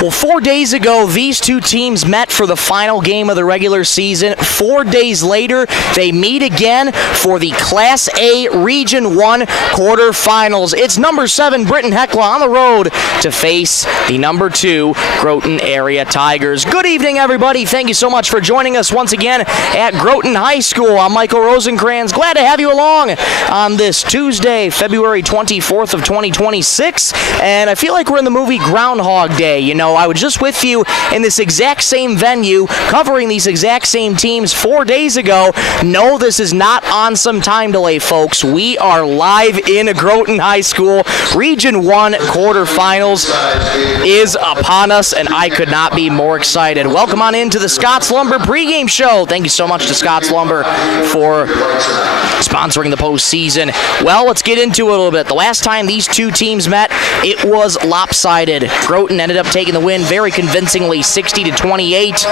Well, 4 days ago, these two teams met for the final game of the regular season. 4 days later, they meet again for the Class A Region 1 quarterfinals. It's number 7 Britton-Hecla on the road to face the number 2 Groton area Tigers. Good evening, everybody. Thank you so much for joining us once again at Groton High School. I'm Michael Rosencrans. Glad to have you along on this Tuesday, February 24th of 2026. And I feel like we're in the movie Groundhog Day. You know, I was just with you in this exact same venue, covering these exact same teams 4 days ago. No, this is not on some time delay, folks. We are live in Groton High School. Region 1 quarterfinals is upon us, and I could not be more excited. Welcome on into the Scott's Lumber pregame show. Thank you so much to Scott's Lumber for sponsoring the postseason. Well, let's get into it a little bit. The last time these two teams met, it was lopsided. Groton ended up taking the win very convincingly, 60-28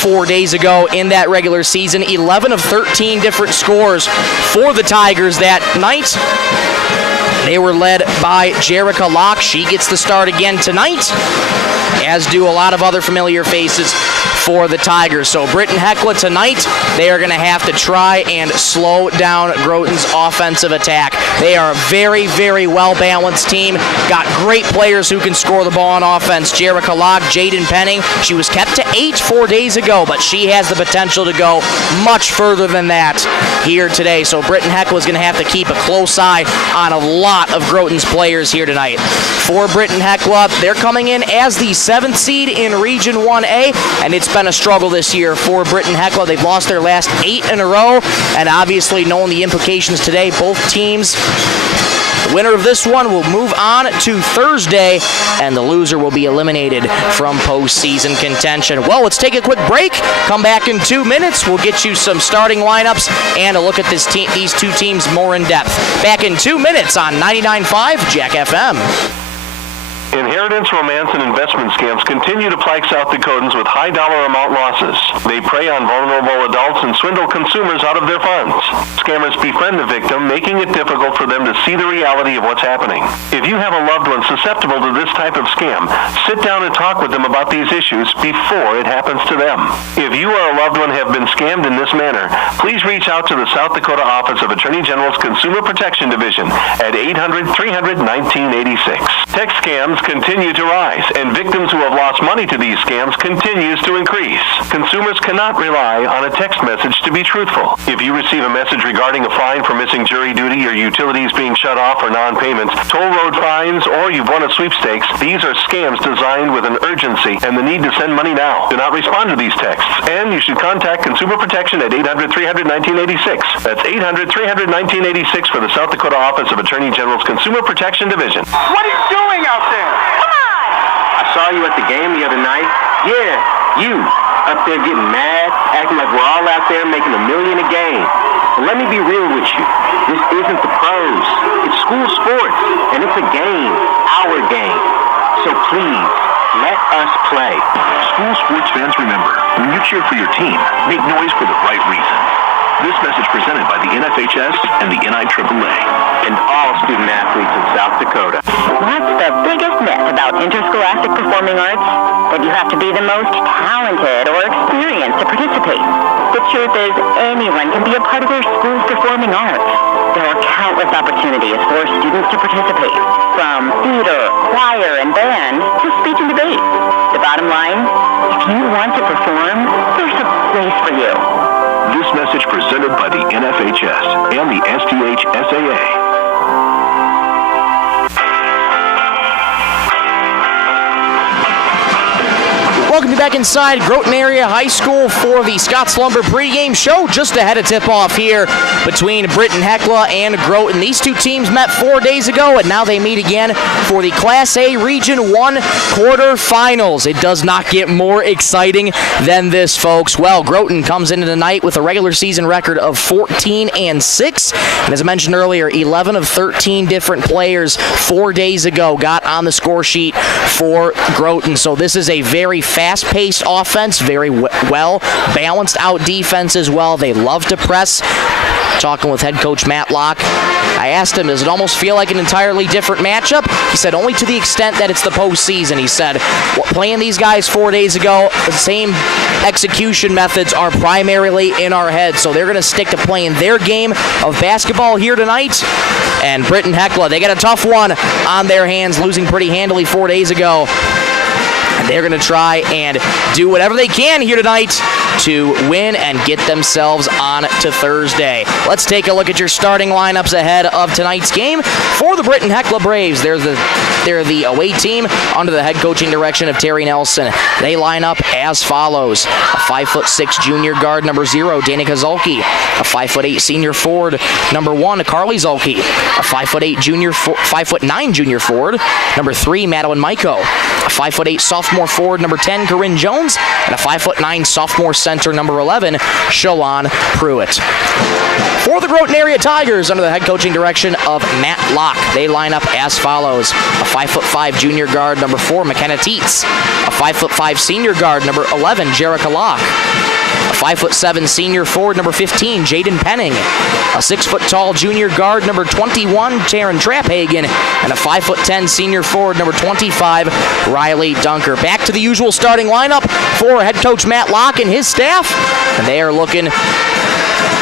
4 days ago in that regular season. 11 of 13 different scores for the Tigers that night. They were led by Jerica Locke. She gets the start again tonight, as do a lot of other familiar faces for the Tigers. So Britton-Hecla tonight, they are going to have to try and slow down Groton's offensive attack. They are a very, very well-balanced team. Got great players who can score the ball on offense. Jerica Locke, Jaden Penning. She was kept to 8 4 days ago, but she has the potential to go much further than that here today. So Britton-Hecla is going to have to keep a close eye on a lot of Groton's players here tonight. For Britton-Hecla, they're coming in as the 7th seed in Region 1A, and it's been a struggle this year for Britton-Hecla. They've lost their last 8 in a row, and obviously knowing the implications today, both teams, the winner of this one will move on to Thursday, and the loser will be eliminated from postseason contention. Well, let's take a quick break. Come back in 2 minutes. We'll get you some starting lineups and a look at these two teams more in depth. Back in 2 minutes on 99.5 Jack FM. Inheritance, romance, and investment scams continue to plague South Dakotans with high dollar amount losses. They prey on vulnerable adults and swindle consumers out of their funds. Scammers befriend the victim, making it difficult for them to see the reality of what's happening. If you have a loved one susceptible to this type of scam, sit down and talk with them about these issues before it happens to them. If you or a loved one have been scammed in this manner, please reach out to the South Dakota Office of Attorney General's Consumer Protection Division at 800-300-1986. Text scams continue to rise, and victims who have lost money to these scams continues to increase. Consumers cannot rely on a text message to be truthful. If you receive a message regarding a fine for missing jury duty or utilities being shut off for non-payments, toll road fines, or you've won a sweepstakes, these are scams designed with an urgency and the need to send money now. Do not respond to these texts, and you should contact Consumer Protection at 800-300-1986. That's 800-300-1986 for the South Dakota Office of Attorney General's Consumer Protection Division. What are you doing out there? Come on! I saw you at the game the other night. Yeah, you. Up there getting mad, acting like we're all out there making $1 million a game. But let me be real with you. This isn't the pros. It's school sports, and it's a game. Our game. So please, let us play. School sports fans, remember, when you cheer for your team, make noise for the right reasons. This message presented by the NFHS and the NIAAA. And all student athletes in South Dakota. What's the biggest myth about interscholastic performing arts? That you have to be the most talented or experienced to participate. The truth is, anyone can be a part of their school's performing arts. There are countless opportunities for students to participate, from theater, choir, and band to speech and debate. The bottom line, if you want to perform, there's a place for you. This message presented by the NFHS and the STHSAA. Welcome to back inside Groton Area High School for the Scott's Lumber pregame show. Just ahead of tip-off here between Britton-Hecla and Groton. These two teams met 4 days ago, and now they meet again for the Class A Region 1 quarterfinals. It does not get more exciting than this, folks. Well, Groton comes into the night with a regular season record of 14-6. And as I mentioned earlier, 11 of 13 different players 4 days ago got on the score sheet for Groton. So this is a very fast fast-paced offense, very well balanced out defense as well. They love to press. Talking with head coach Matt Locke, I asked him, does it almost feel like an entirely different matchup? He said, only to the extent that it's the postseason. He said, playing these guys 4 days ago, the same execution methods are primarily in our heads, so they're going to stick to playing their game of basketball here tonight. And Britton-Hecla, they got a tough one on their hands, losing pretty handily 4 days ago. And they're going to try and do whatever they can here tonight to win and get themselves on to Thursday. Let's take a look at your starting lineups ahead of tonight's game. For the Britton-Hecla Braves, they're the away team under the head coaching direction of Terry Nelson. They line up as follows. A 5'6" junior guard, number 0, Danny Kozulke. A 5'8" senior forward, number 1, Carly Zulke. A 5'9" junior forward, number 3, Madeline Maiko. A 5'8" sophomore forward, number 10, Corinne Jones. And a 5'9" sophomore center, number 11, Shalon Pruitt. For the Groton area Tigers, under the head coaching direction of Matt Locke, they line up as follows. A 5'5" junior guard, number 4, McKenna Teets. A 5'5" senior guard, number 11, Jerica Locke. A 5'7" senior forward, number 15, Jaden Penning. A 6'tall junior guard, number 21, Taryn Traphagen. And a 5'10" senior forward, number 25, Riley Dunker. Back to the usual starting lineup for head coach Matt Locke and his staff. And they are looking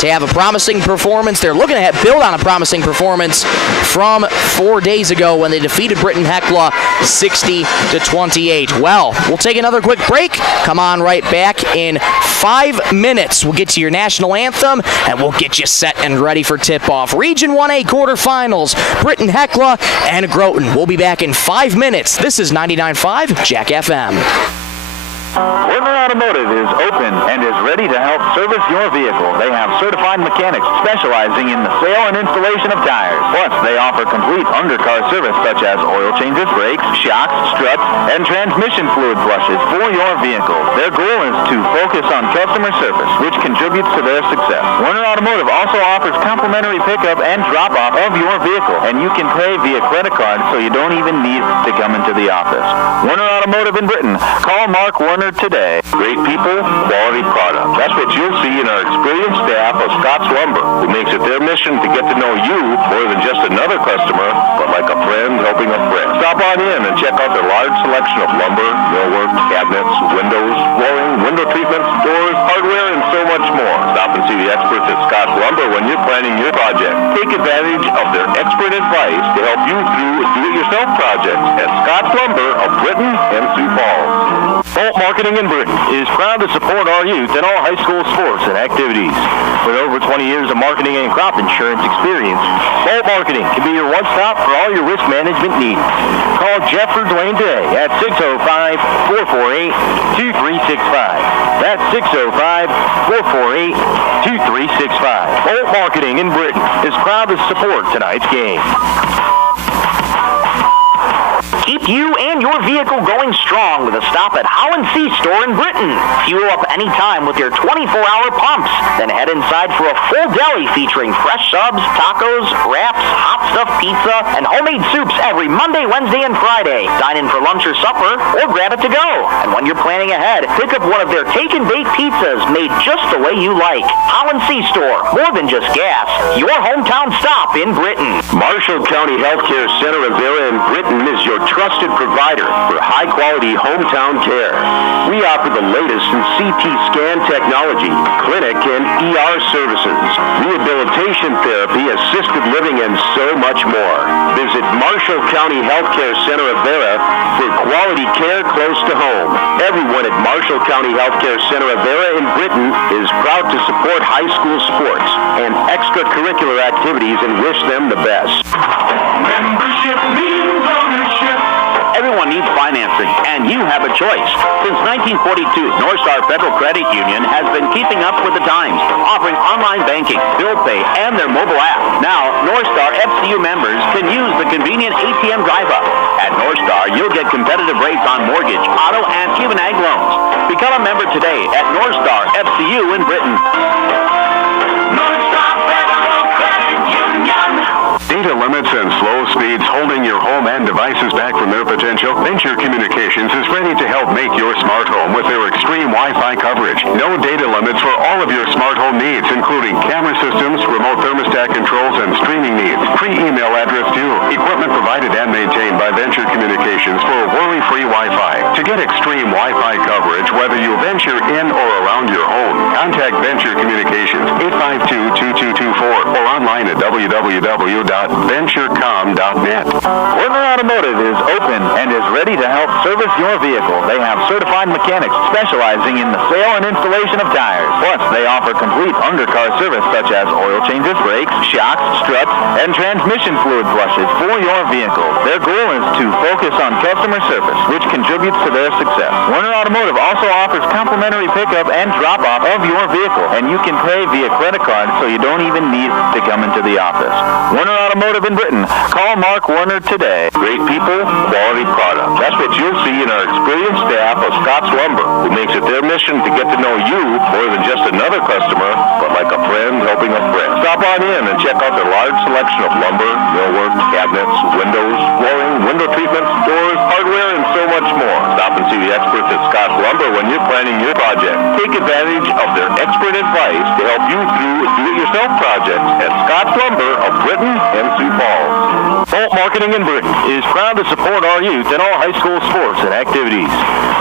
to have a promising performance. They're looking to build on a promising performance from 4 days ago when they defeated Britton-Hecla 60-28. Well, we'll take another quick break. Come on right back in 5 minutes. We'll get to your national anthem, and we'll get you set and ready for tip-off. Region 1A quarterfinals, Britton-Hecla and Groton. We'll be back in 5 minutes. This is 99.5 Jack FM. Werner Automotive is open and is ready to help service your vehicle. They have certified mechanics specializing in the sale and installation of tires. Plus, they offer complete undercar service such as oil changes, brakes, shocks, struts, and transmission fluid flushes for your vehicle. Their goal is to focus on customer service, which contributes to their success. Werner Automotive also offers complimentary pickup and drop-off of your vehicle, and you can pay via credit card so you don't even need to come into the office. Werner Automotive in Britton. Call Mark Werner today. Great people, quality product. That's what you'll see in our experienced staff of Scott's Lumber, who makes it their mission to get to know you more than just another customer, but like a friend helping a friend. Stop on in and check out their large selection of lumber, millwork, cabinets, windows, flooring, window treatments, doors, hardware, and so much more. Stop and see the experts at Scott's Lumber when you're planning your project. Take advantage of their expert advice to help you through do-it-yourself projects at Scott's Lumber of Britton and Sioux Falls. Bolt Marketing in Britton is proud to support our youth in all high school sports and activities. With over 20 years of marketing and crop insurance experience, Bolt Marketing can be your one-stop for all your risk management needs. Call Jeff or Dwayne today at 605-448-2365. That's 605-448-2365. Bolt Marketing in Britton is proud to support tonight's game. Keep you and your vehicle going strong with a stop at Holland C Store in Britton. Fuel up anytime with your 24-hour pumps. Then head inside for a full deli featuring fresh subs, tacos, wraps, hot stuffed pizza, and homemade soups every Monday, Wednesday, and Friday. Dine in for lunch or supper, or grab it to go. And when you're planning ahead, pick up one of their take and bake pizzas made just the way you like. Holland C Store, more than just gas. Your hometown stop in Britton. Marshall County Healthcare Center of Vera in Britton is your trusted provider for high-quality hometown care. We offer the latest in CT scan technology, clinic and ER services, rehabilitation therapy, assisted living, and so much more. Visit Marshall County Healthcare Center of Vera for quality care close to home. Everyone at Marshall County Healthcare Center of Vera in Britton is proud to support high school sports and extracurricular activities and wish them the best. Membership means ownership. Everyone needs financing, and you have a choice. Since 1942, North Star Federal Credit Union has been keeping up with the times, offering online banking, bill pay, and their mobile app. Now, North Star FCU members can use the convenient ATM drive-up. At North Star, you'll get competitive rates on mortgage, auto, and even ag loans. Become a member today at North Star FCU in Britton. Data limits and slow speeds holding your home and devices back from their potential? Venture Communications is ready to help make your smart home with their extreme Wi-Fi coverage. No data limits for all of your smart home needs, including camera systems, remote thermostat controls, and streaming needs. Free email address too. Equipment provided and maintained by Venture Communications for worry-free Wi-Fi. To get extreme Wi-Fi coverage, whether you venture in or around your home, contact Venture Communications 852-2224 or online at www.venturecom.net. Werner Automotive is open and is ready to help service your vehicle. They have certified mechanics specializing in the sale and installation of tires. Plus, they offer complete undercar service such as oil changes, brakes, shocks, struts, and transmission fluid flushes for your vehicle. Their goal is to focus on customer service, which contributes to their success. Werner Automotive also offers complimentary pickup and drop-off of your vehicle, and you can pay via credit card so you don't even need to come into the office. Werner Automotive in Britton. Call Mark Werner today. Great people, quality product. That's what you'll see in our experienced staff of Scott's Lumber, who makes it their mission to get to know you more than just another customer, but like a friend helping a friend. Stop on in and check out their large selection of lumber, millwork, cabinets, windows, flooring, window treatments, doors, hardware, and so much more. Stop and see the experts at Scott's Lumber when you're planning your project. Take advantage of their expert advice to help you through do-it-yourself projects at Scott's Lumber of Britton and Sioux Falls. Bolt Marketing in Britton is proud to support our youth in all high school sports and activities.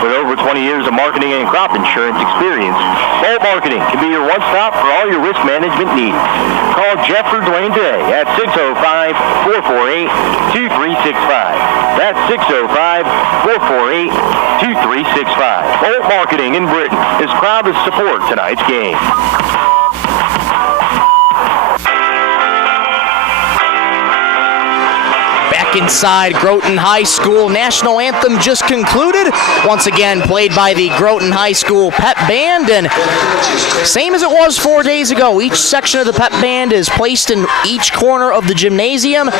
With over 20 years of marketing and crop insurance experience, Bolt Marketing can be your one-stop for all your risk management needs. Call Jeffrey Dwayne today at 605-448-2365. That's 605-448-2365. Bolt Marketing in Britton is proud to support tonight's game. Inside Groton High School. National anthem just concluded. Once again played by the Groton High School Pep Band, and same as it was 4 days ago. Each section of the Pep Band is placed in each corner of the gymnasium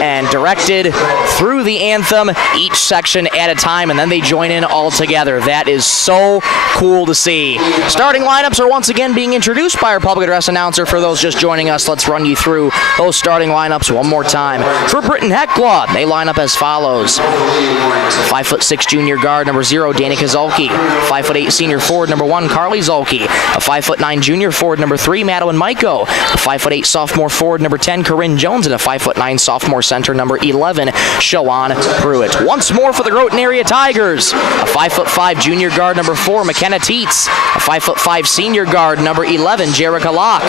and directed through the anthem, each section at a time, and then they join in all together. That is so cool to see. Starting lineups are once again being introduced by our public address announcer. For those just joining us, let's run you through those starting lineups one more time. For Britton-Hecla, they line up as follows. 5'6" junior guard number 0, Danica Zolke. 5'8" senior forward number 1, Carly Zolke. A 5'9" junior forward number 3, Madeline Maiko. A 5'8" sophomore forward number 10, Corinne Jones. And a 5'9" sophomore center number 11, Shawan Pruitt. Once more for the Groton area Tigers. A 5'5" junior guard number 4, McKenna Teets. A 5'5" senior guard number 11, Jerica Locke.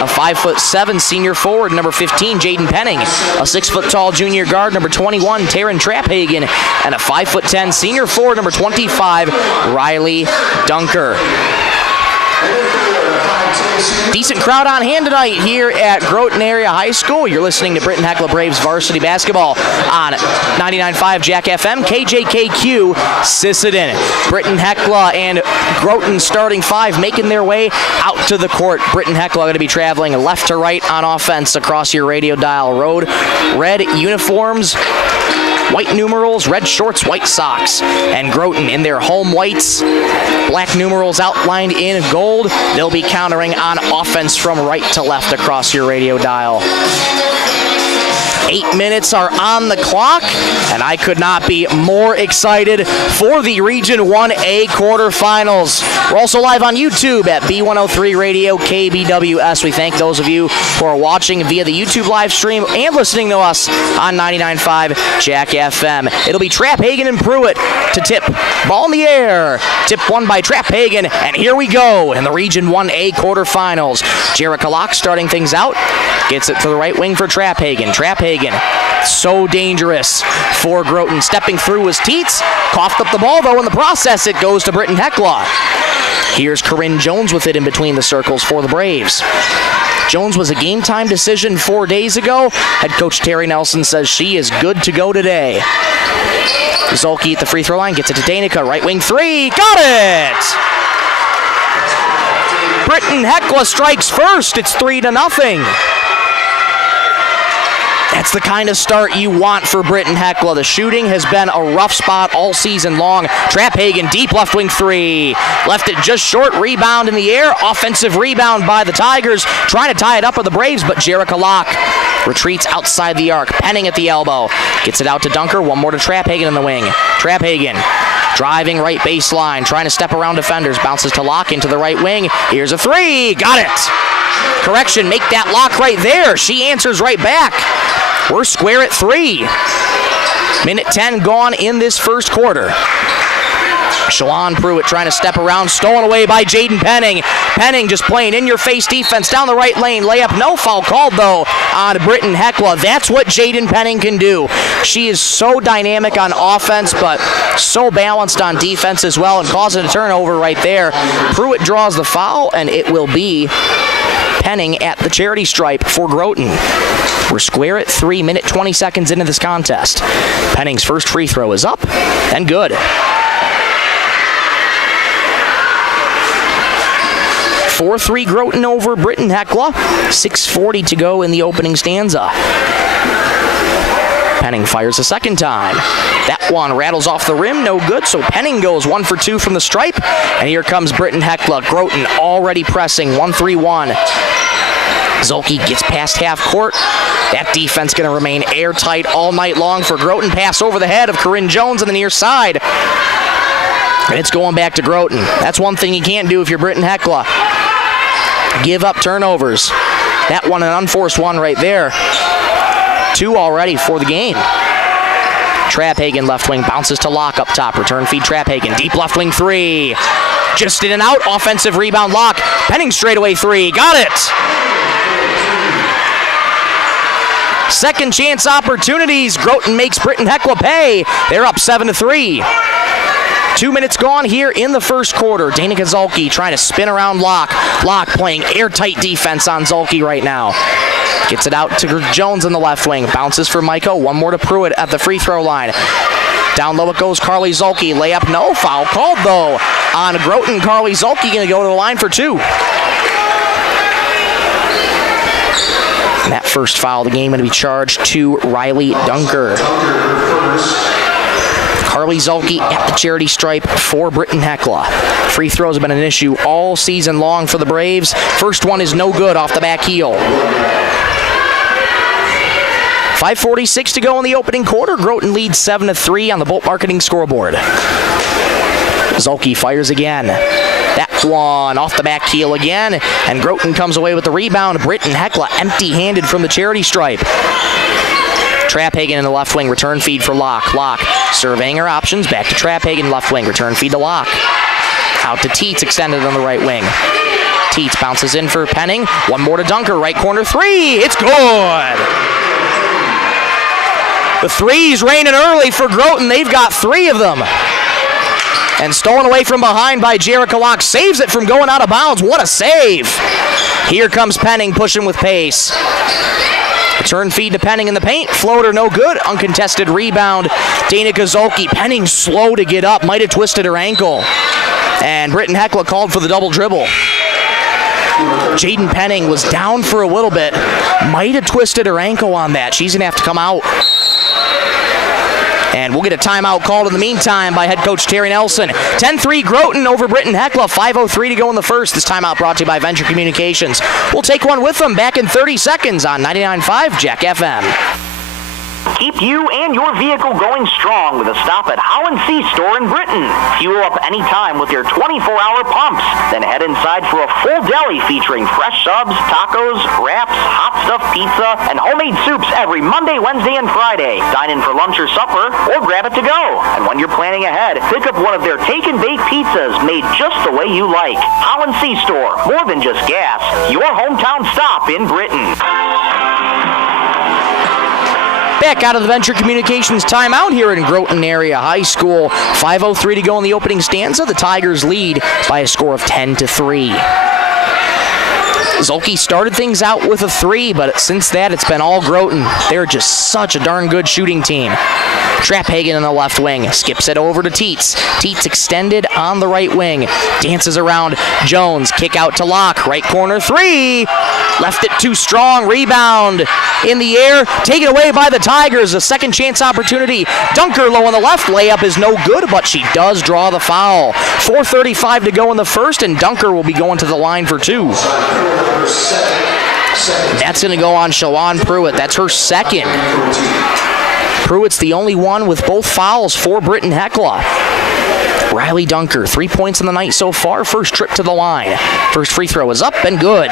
A 5'7" senior forward number 15, Jaden Penning. A 6' tall junior guard number 21, Taryn Traphagen, and a 5'10" senior forward number 25, Riley Dunker. Decent crowd on hand tonight here at Groton Area High School. You're listening to Britton-Hecla Braves varsity basketball on 99.5 Jack FM, KJKQ, Sisseton. Britton-Hecla and Groton starting 5 making their way out to the court. Britton-Hecla going to be traveling left to right on offense across your radio dial. Road red uniforms, white numerals, red shorts, white socks. And Groton in their home whites, black numerals outlined in gold. They'll be countering on offense from right to left across your radio dial. 8 minutes are on the clock, and I could not be more excited for the Region 1A quarterfinals. We're also live on YouTube at B103 Radio KBWS. We thank those of you who are watching via the YouTube live stream and listening to us on 99.5 Jack FM. It'll be Traphagen and Pruitt to tip. Ball in the air. Tip won by Traphagen, and here we go in the Region 1A quarterfinals. Jerica Locke starting things out. Gets it to the right wing for Traphagen. Traphagen, so dangerous for Groton. Stepping through was Teets. Coughed up the ball, though. In the process, it goes to Britton-Hecla. Here's Corinne Jones with it in between the circles for the Braves. Jones was a game-time decision 4 days ago. Head coach Terry Nelson says she is good to go today. Zolke at the free throw line, gets it to Danica. Right wing 3. Got it! Britton-Hecla strikes first. It's 3-0. That's the kind of start you want for Britton-Hecla. The shooting has been a rough spot all season long. Traphagen, deep left wing three. Left it just short, rebound in the air. Offensive rebound by the Tigers. Trying to tie it up with the Braves, but Jerica Locke retreats outside the arc. Penning at the elbow. Gets it out to Dunker. One more to Traphagen in the wing. Traphagen driving right baseline. Trying to step around defenders. Bounces to Locke into the right wing. Here's a three. Got it. Correction, make that Locke right there. She answers right back. We're square at 3. Minute 10 gone in this first quarter. Shalon Pruitt trying to step around, stolen away by Jaden Penning. Penning just playing in-your-face defense down the right lane. Layup, no foul called, though, on Britton-Hecla. That's what Jaden Penning can do. She is so dynamic on offense, but so balanced on defense as well, and causing a turnover right there. Pruitt draws the foul, and it will be Penning at the charity stripe for Groton. We're square at 3, minute 20 seconds into this contest. Penning's first free throw is up and good. 4-3 Groton over Britton-Hecla. 6:40 to go in the opening stanza. Penning fires a second time. That one rattles off the rim, no good, so Penning goes 1 for 2 from the stripe. And here comes Britton-Hecla. Groton already pressing, 1-3-1. Zolke gets past half court. That defense going to remain airtight all night long for Groton. Pass over the head of Corinne Jones on the near side. And it's going back to Groton. That's one thing you can't do if you're Britton-Hecla. Give up turnovers. That one an unforced one right there. 2 already for the game. Traphagen left wing bounces to Locke up top. Return feed Traphagen. Deep left wing 3. Just in and out. Offensive rebound Locke. Penning straightaway 3. Got it. Second chance opportunities. Groton makes Britton-Hecla pay. They're up 7-3. 2 minutes gone here in the first quarter. Dana Zolke trying to spin around Locke. Locke playing airtight defense on Zolke right now. Gets it out to Jones in the left wing. Bounces for Maiko. One more to Pruitt at the free throw line. Down low it goes Carly Zolke. Layup, no. Foul called, though, on Groton. Carly Zolke going to go to the line for 2. And that first foul of the game going to be charged to Riley Dunker. Carly Zolke at the charity stripe for Britton-Hecla. Free throws have been an issue all season long for the Braves. First one is no good off the back heel. 5:46 to go in the opening quarter. Groton leads 7-3 on the Bolt Marketing scoreboard. Zolke fires again. That one off the back heel again, and Groton comes away with the rebound. Britton-Hecla empty-handed from the charity stripe. Traphagen in the left wing, return feed for Locke. Locke surveying her options, back to Traphagen left wing, return feed to Locke. Out to Teets, extended on the right wing. Teets bounces in for Penning. One more to Dunker, right corner 3. It's good. The threes raining early for Groton. They've got 3 of them. And stolen away from behind by Jerica Locke. Saves it from going out of bounds. What a save. Here comes Penning pushing with pace. Return feed to Penning in the paint. Floater no good. Uncontested rebound. Dana Zolke. Penning slow to get up. Might have twisted her ankle. And Britton-Hecla called for the double dribble. Jaden Penning was down for a little bit. Might have twisted her ankle on that. She's going to have to come out. And we'll get a timeout called in the meantime by head coach Terry Nelson. 10-3 Groton over Britton-Hecla. 5:03 to go in the first. This timeout brought to you by Venture Communications. We'll take one with them back in 30 seconds on 99.5 Jack FM. Keep you and your vehicle going strong with a stop at Holland C Store in Britton. Fuel up anytime with their 24-hour pumps. Then head inside for a full deli featuring fresh subs, tacos, wraps, hot stuffed pizza, and homemade soups every Monday, Wednesday, and Friday. Dine in for lunch or supper, or grab it to go. And when you're planning ahead, pick up one of their take and bake pizzas made just the way you like. Holland C Store, more than just gas. Your hometown stop in Britton. Back out of the Venture Communications timeout here in Groton Area High School. 5:03 to go in the opening stanza. The Tigers lead by a score of 10-3. Zolke started things out with a 3, but since that it's been all Groton. They're just such a darn good shooting team. Traphagen in the left wing. Skips it over to Teets. Teets extended on the right wing. Dances around Jones. Kick out to Locke. Right corner 3. Left it too strong. Rebound in the air. Taken away by the Tigers. A second chance opportunity. Dunker low on the left. Layup is no good, but she does draw the foul. 4:35 to go in the first, and Dunker will be going to the line for 2. That's going to go on Shalon Pruitt. That's her second. Pruitt's the only one with both fouls for Britton-Hecla. Riley Dunker, 3 points in the night so far. First trip to the line. First free throw is up and good.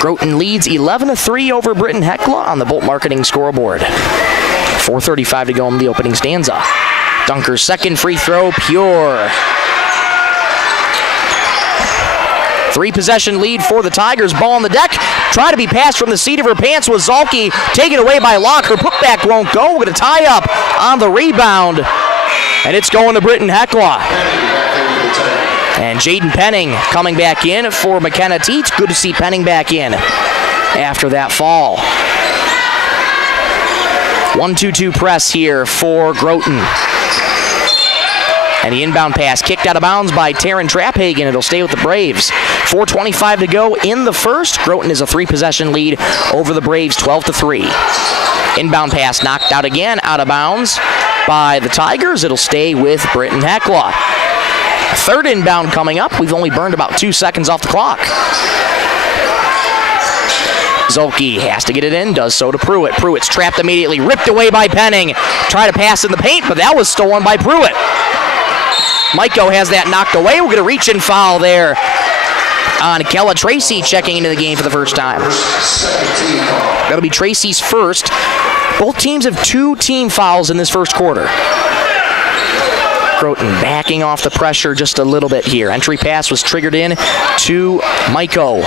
Groton leads 11-3 over Britton-Hecla on the Bolt Marketing scoreboard. 4:35 to go in the opening stanza. Dunker's second free throw, pure. 3-possession lead for the Tigers. Ball on the deck. Try to be passed from the seat of her pants was Zolke. Taken away by Locke. Her putback won't go. We're going to tie up on the rebound. And it's going to Britton-Hecla. And Jaden Penning coming back in for McKenna Teets. Good to see Penning back in after that fall. 1-2-2 press here for Groton. And the inbound pass kicked out of bounds by Taryn Traphagen. It'll stay with the Braves. 4:25 to go in the first. Groton is a 3-possession lead over the Braves, 12-3. Inbound pass knocked out again, out of bounds by the Tigers. It'll stay with Britton-Hecla. Third inbound coming up. We've only burned about 2 seconds off the clock. Zolke has to get it in, does so to Pruitt. Pruitt's trapped immediately, ripped away by Penning. Try to pass in the paint, but that was stolen by Pruitt. Maiko has that knocked away. We're going to reach and foul there on Kella Tracy, checking into the game for the first time. That'll be Tracy's first. Both teams have 2 team fouls in this first quarter. Groton backing off the pressure just a little bit here. Entry pass was triggered in to Maiko.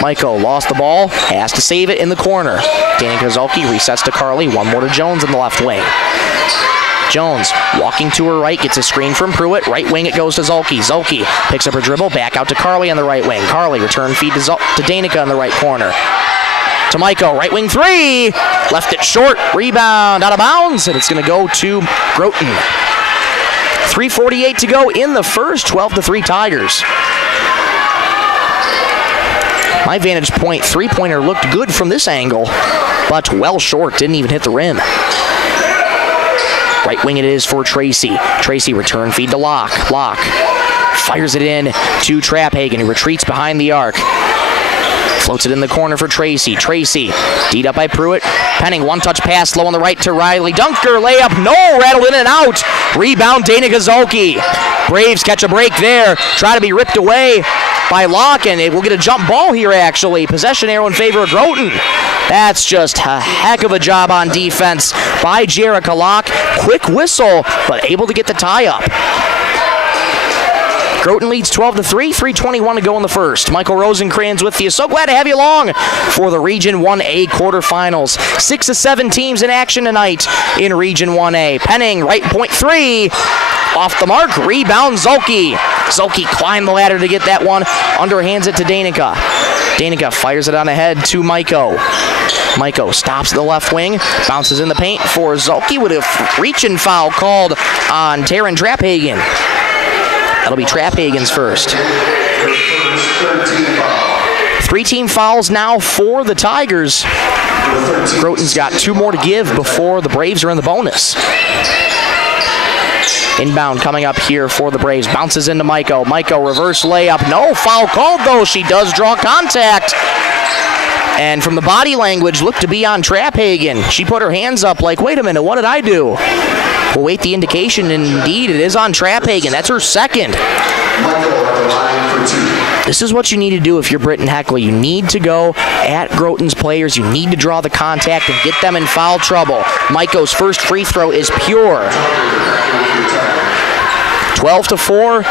Maiko lost the ball, has to save it in the corner. Danica Zolke resets to Carly. One more to Jones in the left wing. Jones walking to her right, gets a screen from Pruitt. Right wing it goes to Zolke. Zolke picks up her dribble, back out to Carly on the right wing. Carly return feed to Danica in the right corner. To Maiko, right wing 3. Left it short, rebound out of bounds, and it's going to go to Groton. 3:48 to go in the first, 12-3 Tigers. My vantage point three-pointer looked good from this angle, but well short, didn't even hit the rim. Right wing it is for Tracy. Tracy return feed to Locke. Locke fires it in to Traphagen, who retreats behind the arc. Floats it in the corner for Tracy. Tracy, D'd up by Pruitt. Penning, one-touch pass low on the right to Riley. Dunker, layup, no, rattled in and out. Rebound, Danica Zolke. Braves catch a break there. Try to be ripped away by Locke, and it will get a jump ball here, actually. Possession arrow in favor of Groton. That's just a heck of a job on defense by Jerica Locke. Quick whistle, but able to get the tie-up. Groton leads 12-3, 3:21 to go in the first. Michael Rosencrans with you. So glad to have you along for the Region 1A quarterfinals. 6 of 7 teams in action tonight in Region 1A. Penning, right point 3. Off the mark, rebound Zolke. Zolke climbed the ladder to get that one. Underhands it to Danica. Danica fires it on ahead to Maiko. Maiko stops at the left wing, bounces in the paint for Zolke with a reach-in foul called on Taryn Traphagen. That'll be Traphagen's first. 3 team fouls now for the Tigers. Groton's got 2 more to give before the Braves are in the bonus. Inbound coming up here for the Braves. Bounces into Maiko. Maiko reverse layup. No foul called though. She does draw contact. And from the body language, looked to be on Traphagen. She put her hands up like, wait a minute, what did I do? We'll wait the indication, and indeed it is on Traphagen. That's her second. This is what you need to do if you're Britton-Hecla. You need to go at Groton's players. You need to draw the contact and get them in foul trouble. Maiko's first free throw is pure. 12-4.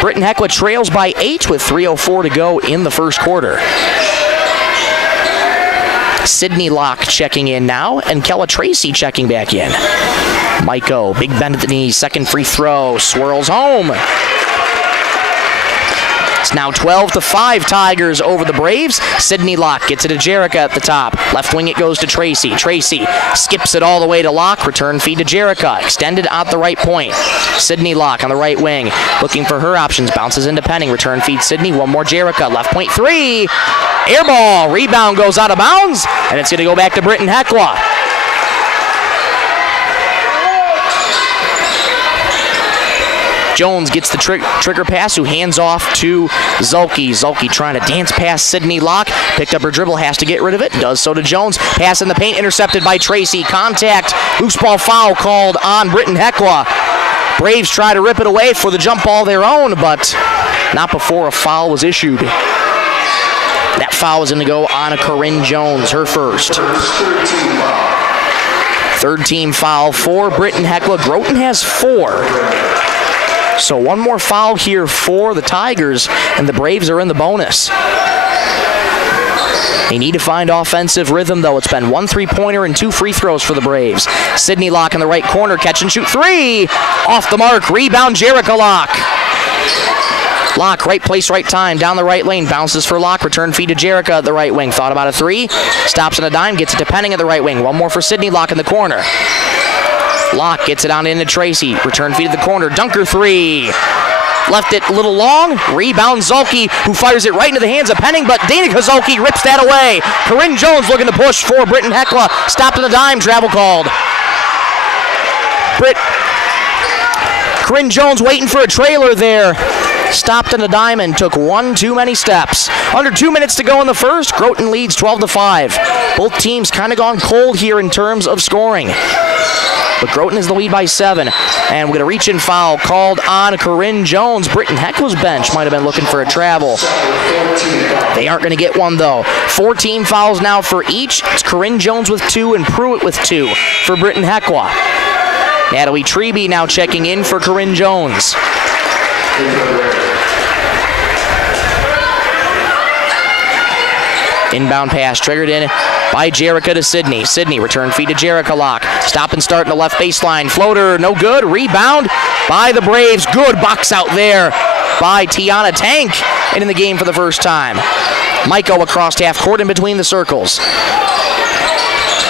Britton-Hecla trails by 8 with 3:04 to go in the first quarter. Sydney Locke checking in now, and Kella Tracy checking back in. Maiko, big bend at the knee, second free throw, swirls home. It's now 12-5 Tigers over the Braves. Sydney Locke gets it to Jerica at the top. Left wing it goes to Tracy. Tracy skips it all the way to Locke. Return feed to Jerica. Extended at the right point. Sydney Locke on the right wing. Looking for her options. Bounces into Penning. Return feed Sydney. One more Jerica. Left point three. Air ball. Rebound goes out of bounds. And it's going to go back to Britton-Hecla. Jones gets the trigger pass, who hands off to Zulke. Zulke trying to dance past Sydney Locke. Picked up her dribble, has to get rid of it. Does so to Jones. Pass in the paint, intercepted by Tracy. Contact, loose ball foul called on Britton-Hecla. Braves try to rip it away for the jump ball their own, but not before a foul was issued. That foul is going to go on Corinne Jones, her first. Third team foul for Britton-Hecla. Groton has 4. So one more foul here for the Tigers, and the Braves are in the bonus. They need to find offensive rhythm, though. It's been 1 3-pointer and 2 free throws for the Braves. Sydney Locke in the right corner, catch and shoot 3. Off the mark, rebound Jerica Locke. Locke, right place, right time, down the right lane, bounces for Locke, return feed to Jerica at the right wing. Thought about a 3, stops on a dime, gets it to Penning at the right wing. One more for Sydney Locke in the corner. Locke gets it on into Tracy. Return feed to the corner. Dunker 3. Left it a little long. Rebound Zulke, who fires it right into the hands of Penning, but Danica Zulke rips that away. Corinne Jones looking to push for Britton-Hecla. Stopped on the dime. Travel called. Corinne Jones waiting for a trailer there. Stopped on the dime and took 1 too many steps. Under 2 minutes to go in the first. Groton leads 12-5. Both teams kind of gone cold here in terms of scoring. But Groton is the lead by 7. And we're going to reach in foul called on Corinne Jones. Britton-Hecla's bench might have been looking for a travel. They aren't going to get one, though. 4 team fouls now for each. It's Corinne Jones with 2 and Pruitt with 2 for Britton-Hecla. Natalie Treby now checking in for Corinne Jones. Inbound pass triggered in by Jerica to Sydney. Sydney, return feed to Jerica Locke. Stop and start in the left baseline. Floater, no good. Rebound by the Braves. Good box out there by Tiana Tank. And in the game for the first time. Maiko across half court in between the circles.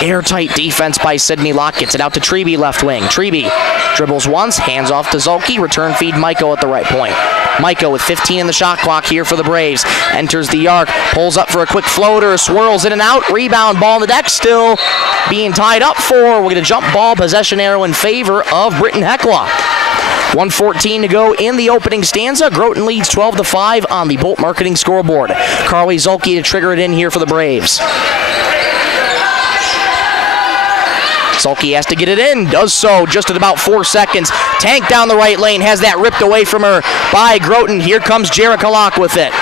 Airtight defense by Sydney Locke. Gets it out to Treby, left wing. Treby dribbles once, hands off to Zulke. Return feed Maiko at the right point. Maiko with 15 in the shot clock here for the Braves. Enters the arc, pulls up for a quick floater, swirls in and out. Rebound, ball on the deck, still being tied up for. We're going to jump ball, possession arrow in favor of Britton-Hecla. 1:14 to go in the opening stanza. Groton leads 12-5 on the Bolt Marketing scoreboard. Carly Zulke to trigger it in here for the Braves. Zulke has to get it in, does so just at about 4 seconds. Tank down the right lane, has that ripped away from her by Groton. Here comes Jerica Locke with it.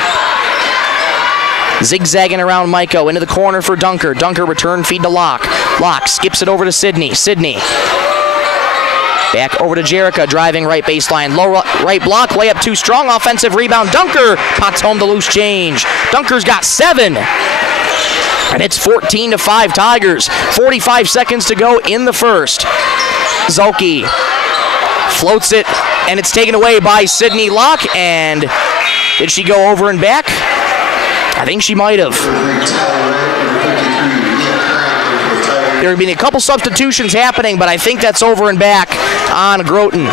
Zigzagging around Maiko, into the corner for Dunker. Dunker return feed to Locke. Locke skips it over to Sydney. Sydney back over to Jerica, driving right baseline. Low right block, layup too strong, offensive rebound. Dunker pots home the loose change. Dunker's got 7. And it's 14-5 Tigers. 45 seconds to go in the first. Zulke floats it, and it's taken away by Sydney Locke. And did she go over and back? I think she might have. There have been a couple substitutions happening, but I think that's over and back on Groton.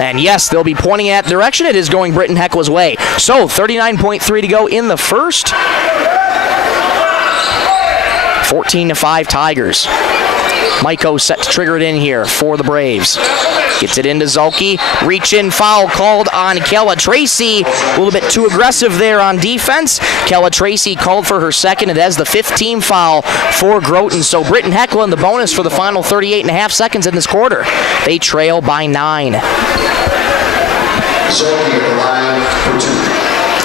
And yes, they'll be pointing at the direction. It is going Britton-Hecla's way. So 39.3 to go in the first. 14-5 Tigers. Maiko set to trigger it in here for the Braves. Gets it into Zulke. Reach in foul called on Kella Tracy. A little bit too aggressive there on defense. Kella Tracy called for her second. It has the 15th foul for Groton. So Britton-Hecla in the bonus for the final 38.5 seconds in this quarter. They trail by 9.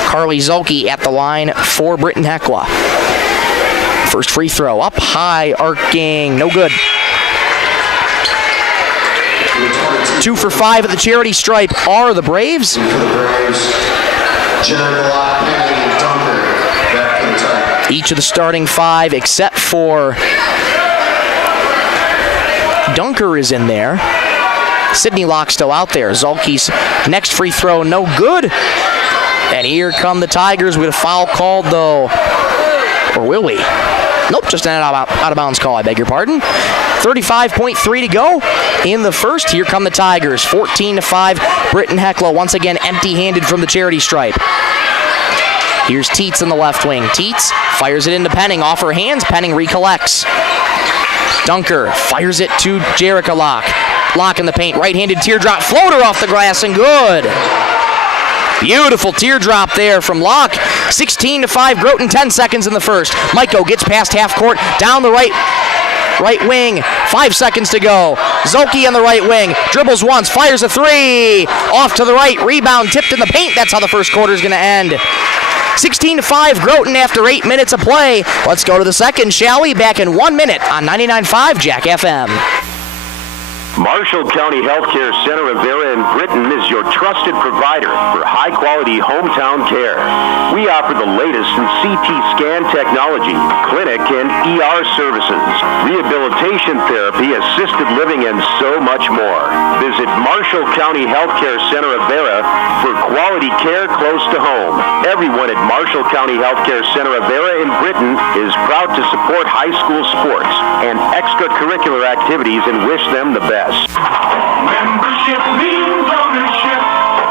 Carly Zulke at the line for Britton-Hecla. First free throw up high, arcing, no good. 2 for 5 at the charity stripe are the Braves. Each of the starting 5 except for Dunker is in there. Sydney Locke still out there. Zolke's next free throw, no good. And here come the Tigers with a foul called, though. Or will we? Nope, just an out-of-bounds call, I beg your pardon. 35.3 to go in the first. Here come the Tigers, 14-5. Britton-Hecla once again empty-handed from the charity stripe. Here's Teets in the left wing. Teets fires it into Penning, off her hands. Penning recollects. Dunker fires it to Jerica Locke. Locke in the paint, right-handed teardrop floater off the glass and good. Beautiful teardrop there from Locke. 16-5, Groton, 10 seconds in the first. Maiko gets past half court, down the right wing, 5 seconds to go. Zolke on the right wing, dribbles once, fires a three. Off to the right, rebound tipped in the paint. That's how the first quarter is going to end. 16-5, Groton after 8 minutes of play. Let's go to the second, shall we? Back in 1 minute on 99.5 Jack FM. Marshall County Healthcare Center of Vera in Britton is your trusted provider for high-quality hometown care. We offer the latest in CT scan technology, clinic and ER services, rehabilitation therapy, assisted living, and so much more. Visit Marshall County Healthcare Center of Vera for quality care close to home. Everyone at Marshall County Healthcare Center of Vera in Britton is proud to support high school sports and extracurricular activities and wish them the best. Membership means ownership.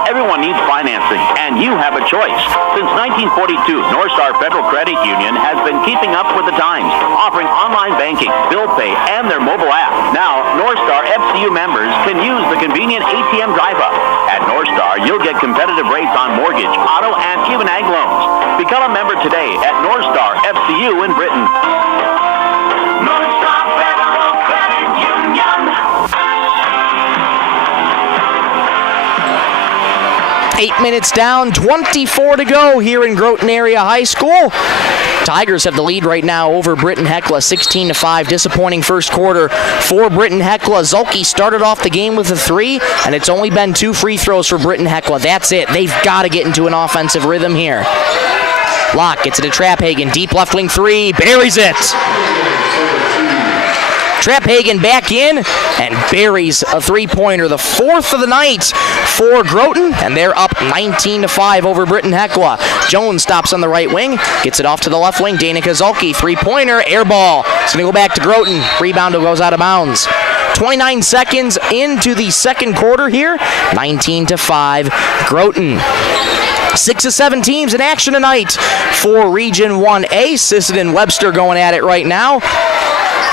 Everyone needs financing, and you have a choice. Since 1942, Northstar Federal Credit Union has been keeping up with the times, offering online banking, bill pay, and their mobile app. Now, Northstar FCU members can use the convenient ATM drive-up. At Northstar, you'll get competitive rates on mortgage, auto, and even ag loans. Become a member today at Northstar FCU in Britton. Northstar Federal Credit Union. 8 minutes down, 24 to go here in Groton Area High School. Tigers have the lead right now over Britton-Hecla, 16-5. Disappointing first quarter for Britton-Hecla. Zolke started off the game with a three, and it's only been 2 free throws for Britton-Hecla. That's it. They've got to get into an offensive rhythm here. Locke gets it to Trapphagen. Deep left wing three. Buries it. Trapphagen back in and buries a three-pointer, the 4th of the night for Groton, and they're up 19-5 over Britton-Hecla. Jones stops on the right wing, gets it off to the left wing. Danica Zolke, three-pointer, air ball. It's going to go back to Groton. Rebound goes out of bounds. 29 seconds into the second quarter here, 19-5, Groton. 6 of 7 teams in action tonight for Region 1A. Sisseton and Webster going at it right now.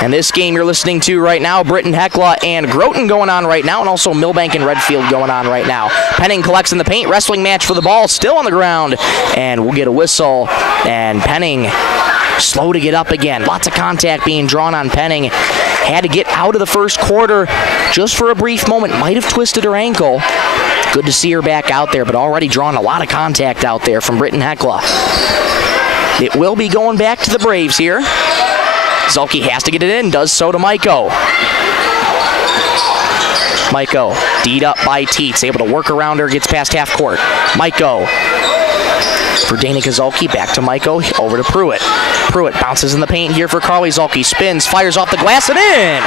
And this game you're listening to right now, Britton-Hecla and Groton going on right now, and also Millbank and Redfield going on right now. Penning collects in the paint, wrestling match for the ball, still on the ground, and we'll get a whistle, and Penning slow to get up again. Lots of contact being drawn on Penning. Had to get out of the first quarter just for a brief moment. Might have twisted her ankle. Good to see her back out there, but already drawn a lot of contact out there from Britton-Hecla. It will be going back to the Braves here. Zolke has to get it in, does so to Maiko. Maiko, D'd up by Teets, able to work around her, gets past half court. Maiko for Danica Zolke, back to Maiko, over to Pruitt. Pruitt bounces in the paint here for Carly Zolke, spins, fires off the glass and in!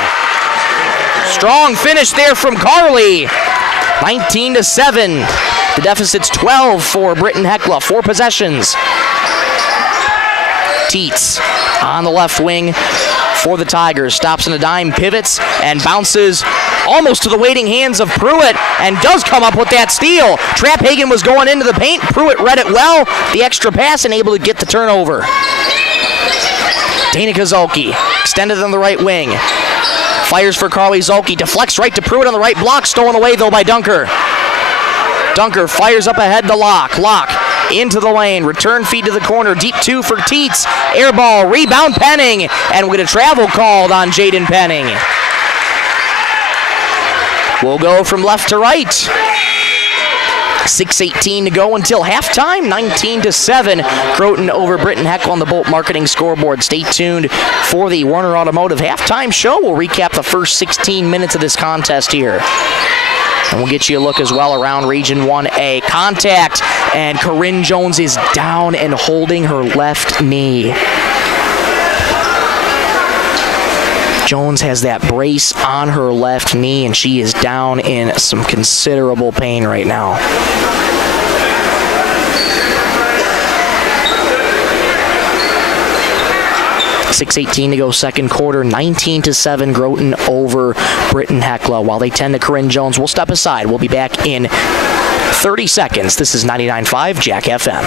Strong finish there from Carly. 19-7. The deficit's 12 for Britton-Hecla, 4 possessions. Teets on the left wing for the Tigers. Stops in a dime, pivots, and bounces almost to the waiting hands of Pruitt, and does come up with that steal. Trapphagen was going into the paint. Pruitt read it well. The extra pass and able to get the turnover. Danica Zolke extended on the right wing. Fires for Carly Zolke. Deflects right to Pruitt on the right block. Stolen away, though, by Dunker. Dunker fires up ahead to Locke. Locke into the lane. Return feed to the corner. Deep 2 for Teets. Air ball. Rebound Penning. And we get a travel called on Jaden Penning. We'll go from left to right. 6:18 to go until halftime. 19-7. Groton over Britton-Hecla on the Bolt Marketing scoreboard. Stay tuned for the Warner Automotive halftime show. We'll recap the first 16 minutes of this contest here. And we'll get you a look as well around Region 1A. Contact, and Corinne Jones is down and holding her left knee. Jones has that brace on her left knee, and she is down in some considerable pain right now. .6:18 to go second quarter, 19-7 Groton over Britton-Hecla. While they tend to Corinne Jones, we'll step aside. We'll be back in 30 seconds. This is 99.5 Jack FM.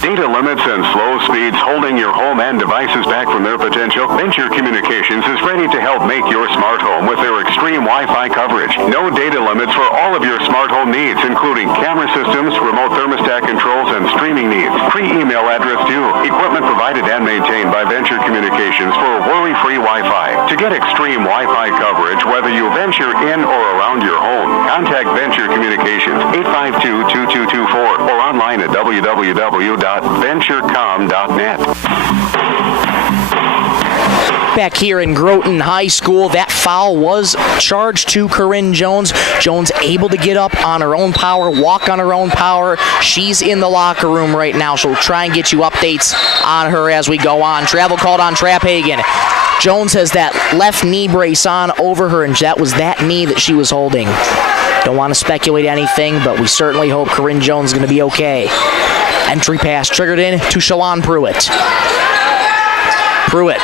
Data limits and slow speeds holding your home and devices back from their potential? Venture Communications is ready to help make your smart home with their extreme Wi-Fi coverage. No data limits for all of your smart home needs, including camera systems, remote thermostat controls, and streaming needs. Free email address too. Equipment provided and maintained by Venture Communications for worry-free Wi-Fi. To get extreme Wi-Fi coverage, whether you venture in or around your home, contact Venture Communications 852-2224 or online at www.venturecom.net. Back here in Groton High School, that foul was charged to Corinne Jones. Jones able to get up on her own power, walk on her own power. She's in the locker room right now, so we'll try and get you updates on her as we go on. Travel called on Trapphagen. Jones has that left knee brace on over her, and that was that knee that she was holding. Don't want to speculate anything, but we certainly hope Corinne Jones is going to be okay. Entry pass triggered in to Shalon Pruitt. Pruitt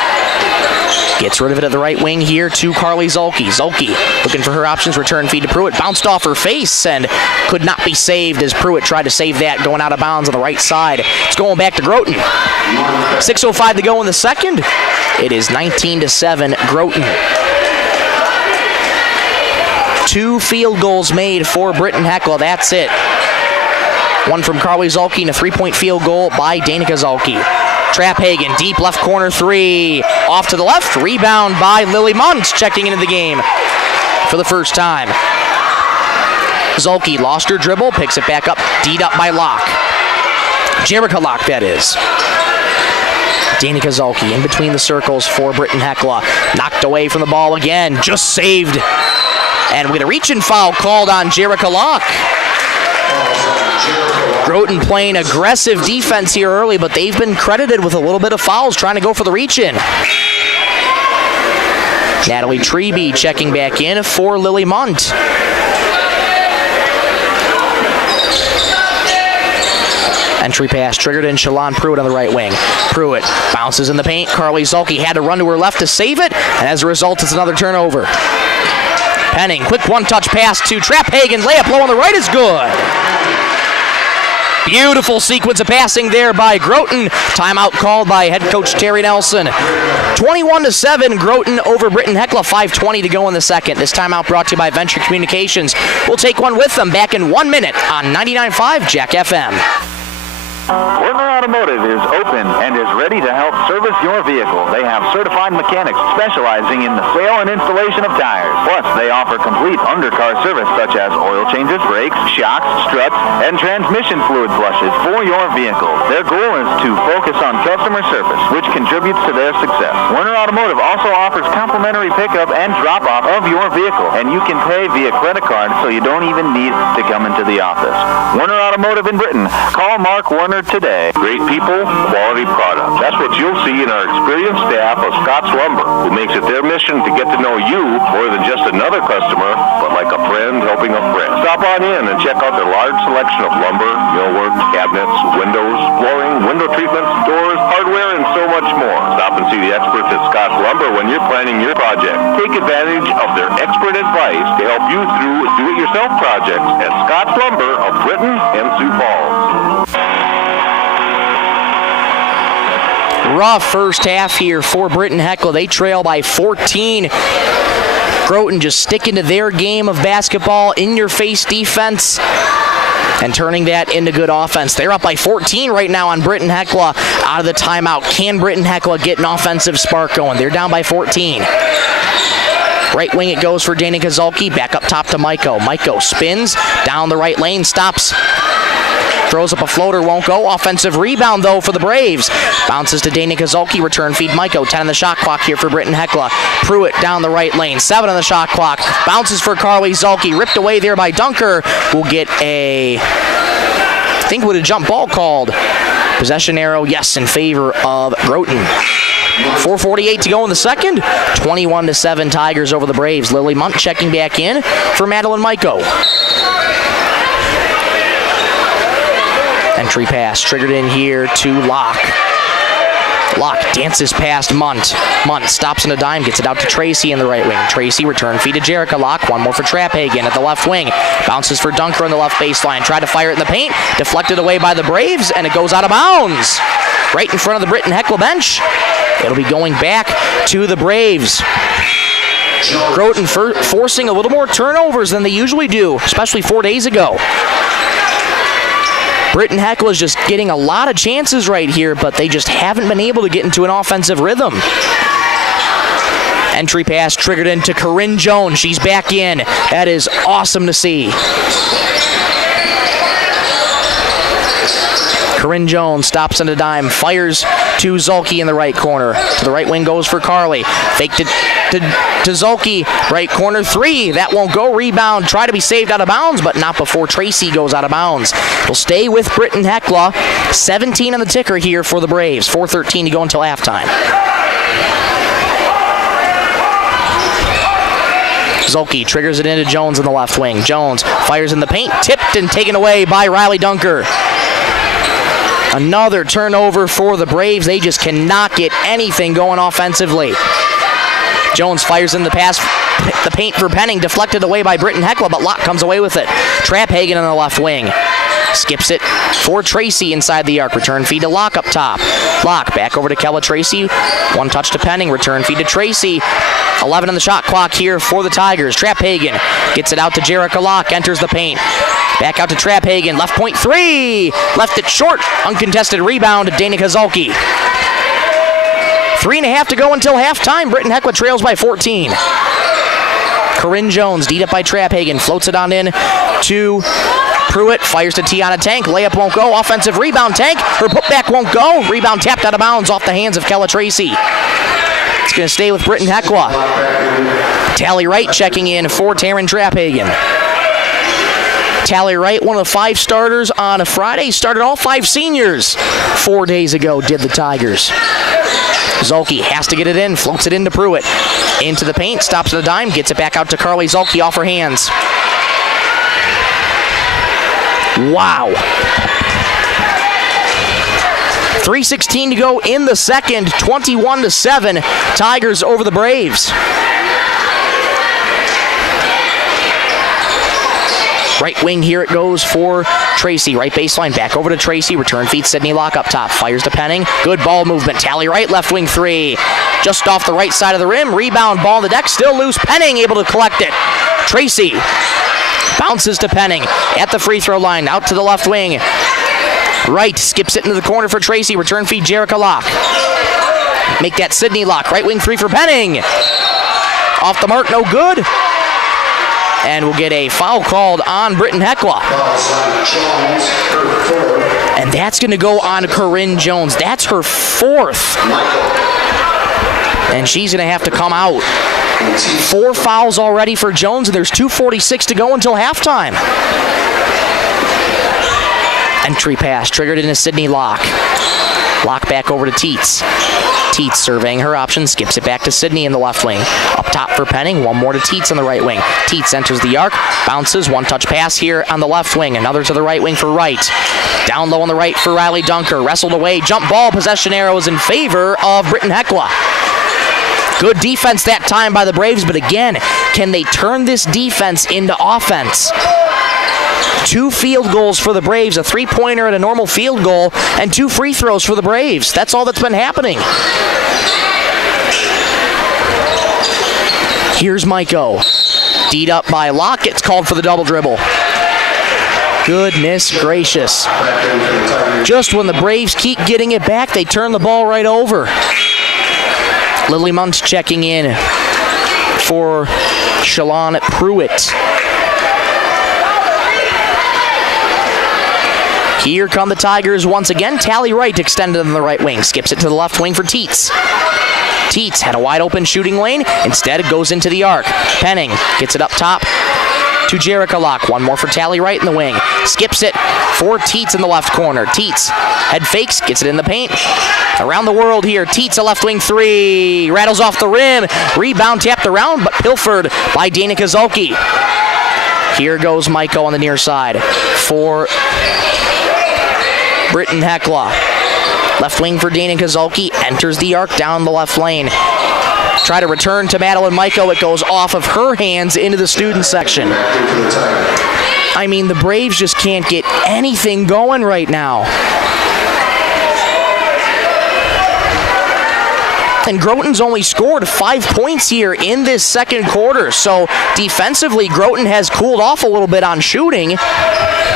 gets rid of it at the right wing here to Carly Zulke. Zulke looking for her options, return feed to Pruitt. Bounced off her face and could not be saved as Pruitt tried to save that going out of bounds on the right side. It's going back to Groton. 6:05 to go in the second. It is 19-7 Groton. 2 field goals made for Britton-Hecla. That's it. One from Carly Zulke and a 3-point field goal by Danica Zulke. Trapphagen, deep left corner 3. Off to the left, rebound by Lily Muntz, checking into the game for the first time. Zulke lost her dribble, picks it back up, D'd up by Locke. Jerica Locke, that is. Danica Zulke in between the circles for Britton-Hecla. Knocked away from the ball again, just saved. And with a reach-in foul called on Jerica Locke. Groton playing aggressive defense here early, but they've been credited with a little bit of fouls trying to go for the reach-in. Natalie Treby checking back in for Lily Munt. Entry pass triggered in Shalon Pruitt on the right wing. Pruitt bounces in the paint. Carly Zulke had to run to her left to save it, and as a result, it's another turnover. Penning, quick one-touch pass to Trapphagen. Layup low on the right is good. Beautiful sequence of passing there by Groton. Timeout called by head coach Terry Nelson. 21-7, Groton over Britton-Hecla. 5:20 to go in the second. This timeout brought to you by Venture Communications. We'll take one with them back in 1 minute on 99.5 Jack FM. Werner Automotive is open and is ready to help service your vehicle. They have certified mechanics specializing in the sale and installation of tires. Plus, they offer complete undercar service such as oil changes, brakes, shocks, struts, and transmission fluid flushes for your vehicle. Their goal is to focus on customer service, which contributes to their success. Werner Automotive also offers complimentary pickup and drop-off of your vehicle, and you can pay via credit card so you don't even need to come into the office. Werner Automotive in Britton. Call Mark Werner today. Great people, quality product. That's what you'll see in our experienced staff of Scott's Lumber, who makes it their mission to get to know you more than just another customer, but like a friend helping a friend. Stop on in and check out their large selection of lumber, millwork, cabinets, windows, flooring, window treatments, doors, hardware, and so much more. Stop and see the experts at Scott's Lumber when you're planning your project. Take advantage of their expert advice to help you through do-it-yourself projects at Scott's Lumber of Britton and Sioux Falls. Rough first half here for Britton-Hecla. They trail by 14. Groton just sticking to their game of basketball, in-your-face defense, and turning that into good offense. They're up by 14 right now on Britton-Hecla out of the timeout. Can Britton-Hecla get an offensive spark going? They're down by 14. Right wing it goes for Danica Zulke. Back up top to Maiko. Maiko spins down the right lane, stops. Throws up a floater, won't go. Offensive rebound, though, for the Braves. Bounces to Danica Zulke, return feed Maiko. 10 on the shot clock here for Britton-Hecla. Pruitt down the right lane. 7 on the shot clock. Bounces for Carly Zulke. Ripped away there by Dunker. Will get I think would a jump ball called. Possession arrow, yes, in favor of Groton. 4:48 to go in the second. 21-7 Tigers over the Braves. Lily Munt checking back in for Madeline Maiko. Entry pass triggered in here to Locke. Locke dances past Munt. Munt stops in a dime, gets it out to Tracy in the right wing. Tracy return feed to Jerica Locke. One more for Trapphagen at the left wing. Bounces for Dunker on the left baseline. Tried to fire it in the paint. Deflected away by the Braves, and it goes out of bounds. Right in front of the Britton-Hecla bench. It'll be going back to the Braves. Groton forcing a little more turnovers than they usually do, especially 4 days ago. Britton-Hecla is just getting a lot of chances right here, but they just haven't been able to get into an offensive rhythm. Entry pass triggered into Corinne Jones. She's back in. That is awesome to see. Corinne Jones stops on a dime, fires to Zulke in the right corner. To the right wing goes for Carly. Fake to Zulke, right corner three. That won't go. Rebound, try to be saved out of bounds, but not before Tracy goes out of bounds. We'll stay with Britton-Hecla. 17 on the ticker here for the Braves. 4:13 to go until halftime. Zulke triggers it into Jones in the left wing. Jones fires in the paint, tipped and taken away by Riley Dunker. Another turnover for the Braves. They just cannot get anything going offensively. Jones fires in the paint for Penning, deflected away by Britton-Hecla, but Locke comes away with it. Trapphagen on the left wing. Skips it for Tracy inside the arc. Return feed to Locke up top. Locke back over to Kella Tracy. One touch to Penning. Return feed to Tracy. 11 on the shot clock here for the Tigers. Trapphagen gets it out to Jerica Locke. Enters the paint. Back out to Trapphagen. Left point three. Left it short. Uncontested rebound to Danica Zulke. 3.5 to go until halftime. Britton-Hecla trails by 14. Corinne Jones, D'd up by Trapphagen. Floats it on in to Pruitt. Fires to Tiana Tank. Layup won't go. Offensive rebound. Tank. Her putback won't go. Rebound tapped out of bounds off the hands of Kella Tracy. It's going to stay with Britton-Hecla. Tally Wright checking in for Taryn Trapphagen. Tally Wright, one of the 5 starters on a Friday, started all 5 seniors 4 days ago, did the Tigers. Zulke has to get it in, floats it into Pruitt. Into the paint, stops at a dime, gets it back out to Carly Zulke off her hands. Wow. 3:16 to go in the second, 21-7, Tigers over the Braves. Right wing here it goes for Tracy. Right baseline, back over to Tracy. Return feed Sydney Locke up top. Fires to Penning. Good ball movement. Tally Wright, left wing three. Just off the right side of the rim. Rebound, ball on the deck. Still loose. Penning able to collect it. Tracy bounces to Penning at the free throw line. Out to the left wing. Wright skips it into the corner for Tracy. Return feed Jerica Locke. Make that Sydney Locke. Right wing three for Penning. Off the mark, no good. And we'll get a foul called on Britton-Hecla. And that's going to go on Corinne Jones. That's her 4th. And she's going to have to come out. 4 fouls already for Jones, and there's 2:46 to go until halftime. Entry pass triggered into Sydney Locke. Locke back over to Teets. Teets surveying her options, skips it back to Sydney in the left wing. Up top for Penning, one more to Teets on the right wing. Teets enters the arc, bounces, one-touch pass here on the left wing. Another to the right wing for Wright. Down low on the right for Riley Dunker. Wrestled away, jump ball, possession arrows in favor of Britton-Hecla. Good defense that time by the Braves, but again, can they turn this defense into offense? 2 field goals for the Braves, a 3-pointer and a normal field goal, and 2 free throws for the Braves. That's all that's been happening. Here's Maiko. D'd up by Locke, gets called for the double dribble. Goodness gracious. Just when the Braves keep getting it back, they turn the ball right over. Lily Munt checking in for Shalon Pruitt. Here come the Tigers once again. Tally Wright extended on the right wing. Skips it to the left wing for Teets. Teets had a wide open shooting lane. Instead, it goes into the arc. Penning gets it up top to Jerica Locke. One more for Tally Wright in the wing. Skips it for Teets in the left corner. Teets, head fakes, gets it in the paint. Around the world here, Teets, a left wing three. Rattles off the rim. Rebound tapped around, but pilfered by Danica Zulke. Here goes Maiko on the near side for Britton-Hecla. Left wing for Danica Zulke. Enters the arc down the left lane. Try to return to Madeline Maiko. It goes off of her hands into the student section. I mean, the Braves just can't get anything going right now. And Groton's only scored 5 points here in this second quarter. So defensively, Groton has cooled off a little bit on shooting,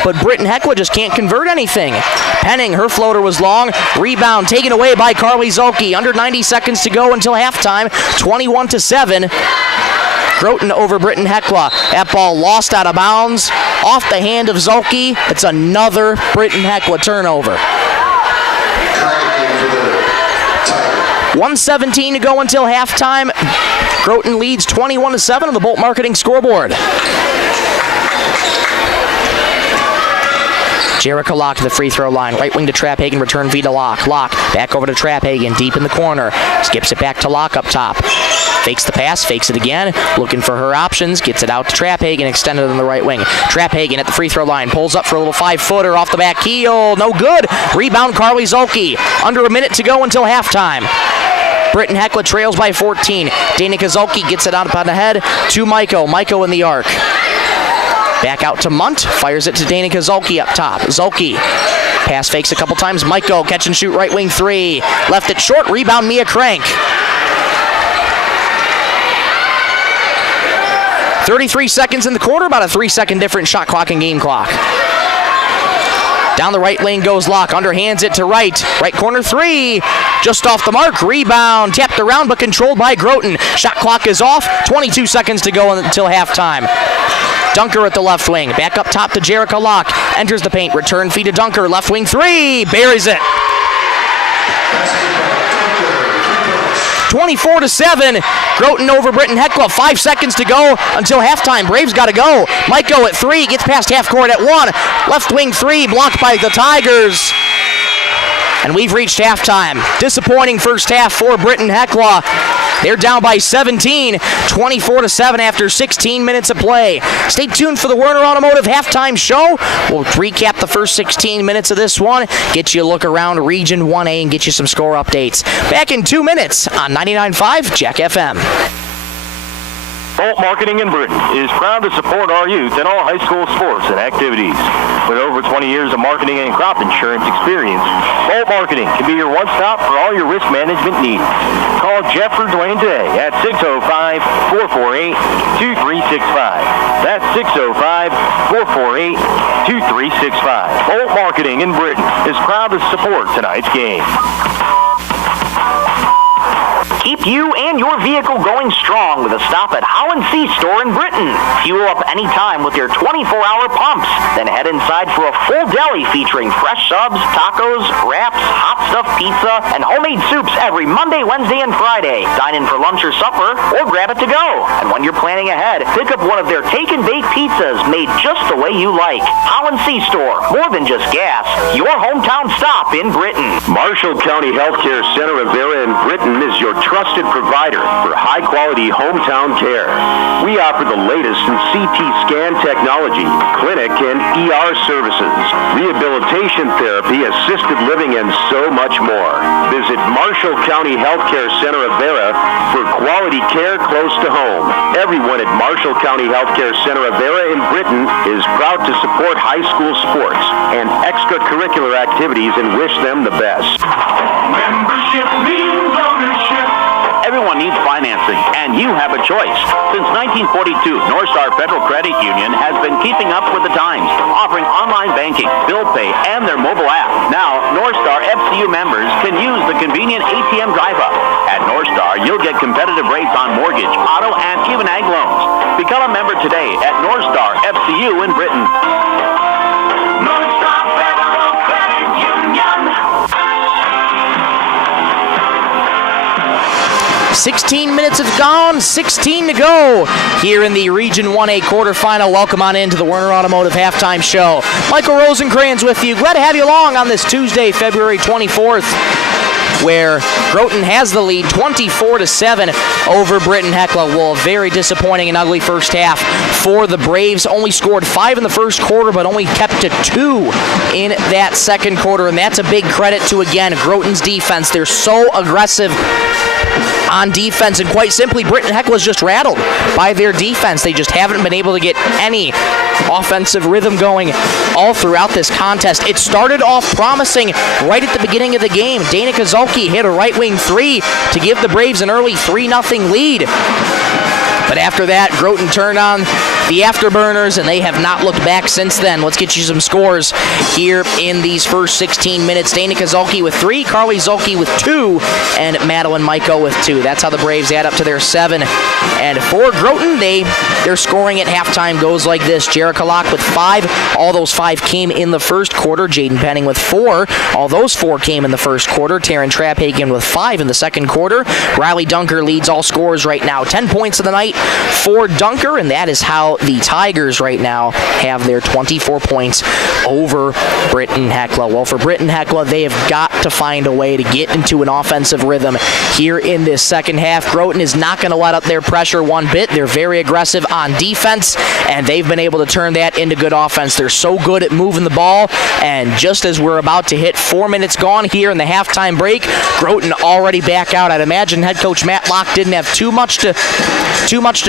but Britton-Hecla just can't convert anything. Penning, her floater was long. Rebound taken away by Carly Zulke. Under 90 seconds to go until halftime. 21-7. Groton over Britton-Hecla. That ball lost out of bounds. Off the hand of Zulke. It's another Britton-Hecla turnover. 1:17 to go until halftime. Groton leads 21-7 on the Bolt Marketing scoreboard. Jerica Locke to the free throw line. Right wing to Trapphagen, return V to Locke. Locke back over to Trapphagen, deep in the corner. Skips it back to Locke up top. Fakes the pass, fakes it again. Looking for her options, gets it out to Trapphagen, extended on the right wing. Trapphagen at the free throw line, pulls up for a little 5-footer off the back heel. No good. Rebound Carly Zulke. Under a minute to go until halftime. Britton-Hecla trails by 14. Danica Zulke gets it out on the head to Maiko. Maiko in the arc. Back out to Munt. Fires it to Danica Zulke up top. Zulke. Pass fakes a couple times. Maiko catch and shoot right wing three. Left it short. Rebound Mia Crank. 33 seconds in the quarter. About a 3-second difference shot clock and game clock. Down the right lane goes Locke. Underhands it to Wright. Right corner three. Just off the mark. Rebound. Tapped around but controlled by Groton. Shot clock is off. 22 seconds to go until halftime. Dunker at the left wing. Back up top to Jerica Locke. Enters the paint. Return feed to Dunker. Left wing three. Buries it. 24-7. Groton over Britton-Hecla. 5 seconds to go until halftime. Braves got to go. Maiko at three. Gets past half court at one. Left wing three. Blocked by the Tigers. And we've reached halftime. Disappointing first half for Britton-Hecla. They're down by 17, 24-7 after 16 minutes of play. Stay tuned for the Werner Automotive halftime show. We'll recap the first 16 minutes of this one, get you a look around Region 1A, and get you some score updates. Back in 2 minutes on 99.5 Jack FM. Bolt Marketing in Britton is proud to support our youth in all high school sports and activities. With over 20 years of marketing and crop insurance experience, Bolt Marketing can be your one-stop for all your risk management needs. Call Jeff or Dwayne today at 605-448-2365. That's 605-448-2365. Bolt Marketing in Britton is proud to support tonight's game. Keep you and your vehicle going strong with a stop at Holland C Store in Britton. Fuel up anytime with your 24-hour pumps. Then head inside for a full deli featuring fresh subs, tacos, wraps, hot stuffed pizza, and homemade soups every Monday, Wednesday, and Friday. Dine in for lunch or supper, or grab it to go. And when you're planning ahead, pick up one of their take and bake pizzas made just the way you like. Holland C Store, more than just gas. Your hometown stop in Britton. Marshall County Healthcare Center of Vera in Britton is your trusted provider for high-quality hometown care. We offer the latest in CT scan technology, clinic and ER services, rehabilitation therapy, assisted living, and so much more. Visit Marshall County Healthcare Center of Vera for quality care close to home. Everyone at Marshall County Healthcare Center of Vera in Britton is proud to support high school sports and extracurricular activities and wish them the best. Membership means ownership. Everyone needs financing, and you have a choice. Since 1942, Northstar Federal Credit Union has been keeping up with the times, offering online banking, bill pay, and their mobile app. Now, Northstar FCU members can use the convenient ATM drive-up. At Northstar, you'll get competitive rates on mortgage, auto, and even ag loans. Become a member today at Northstar FCU in Britton. Northstar Federal Credit Union. 16 minutes have gone, 16 to go here in the Region 1A quarterfinal. Welcome on into the Werner Automotive halftime show. Michael Rosencrans with you. Glad to have you along on this Tuesday, February 24th, where Groton has the lead 24-7 over Britton-Hecla. Well, a very disappointing and ugly first half for the Braves. Only scored 5 in the first quarter, but only kept to 2 in that second quarter, and that's a big credit to, again, Groton's defense. They're so aggressive on defense, and quite simply, Britton-Hecla is just rattled by their defense. They just haven't been able to get any offensive rhythm going all throughout this contest. It started off promising right at the beginning of the game. Dana Kozolki hit a right wing three to give the Braves an early 3-0 lead. But after that, Groton turned on the afterburners, and they have not looked back since then. Let's get you some scores here in these first 16 minutes. Dana Kozolki with 3, Carly Zolke with 2, and Madeline Maiko with 2. That's how the Braves add up to their 7. And for Groton, their scoring at halftime goes like this. Jerica Locke with 5. All those 5 came in the first quarter. Jaden Penning with 4. All those 4 came in the first quarter. Taryn Traphagen with 5 in the second quarter. Riley Dunker leads all scorers right now. 10 points of the night for Dunker, and that is how the Tigers right now have their 24 points over Britton-Hecla. Well, for Britton-Hecla, they have got to find a way to get into an offensive rhythm here in this second half. Groton is not going to let up their pressure one bit. They're very aggressive on defense, and they've been able to turn that into good offense. They're so good at moving the ball, and just as we're about to hit 4 minutes gone here in the halftime break, Groton already back out. I'd imagine head coach Matt Locke didn't have too much to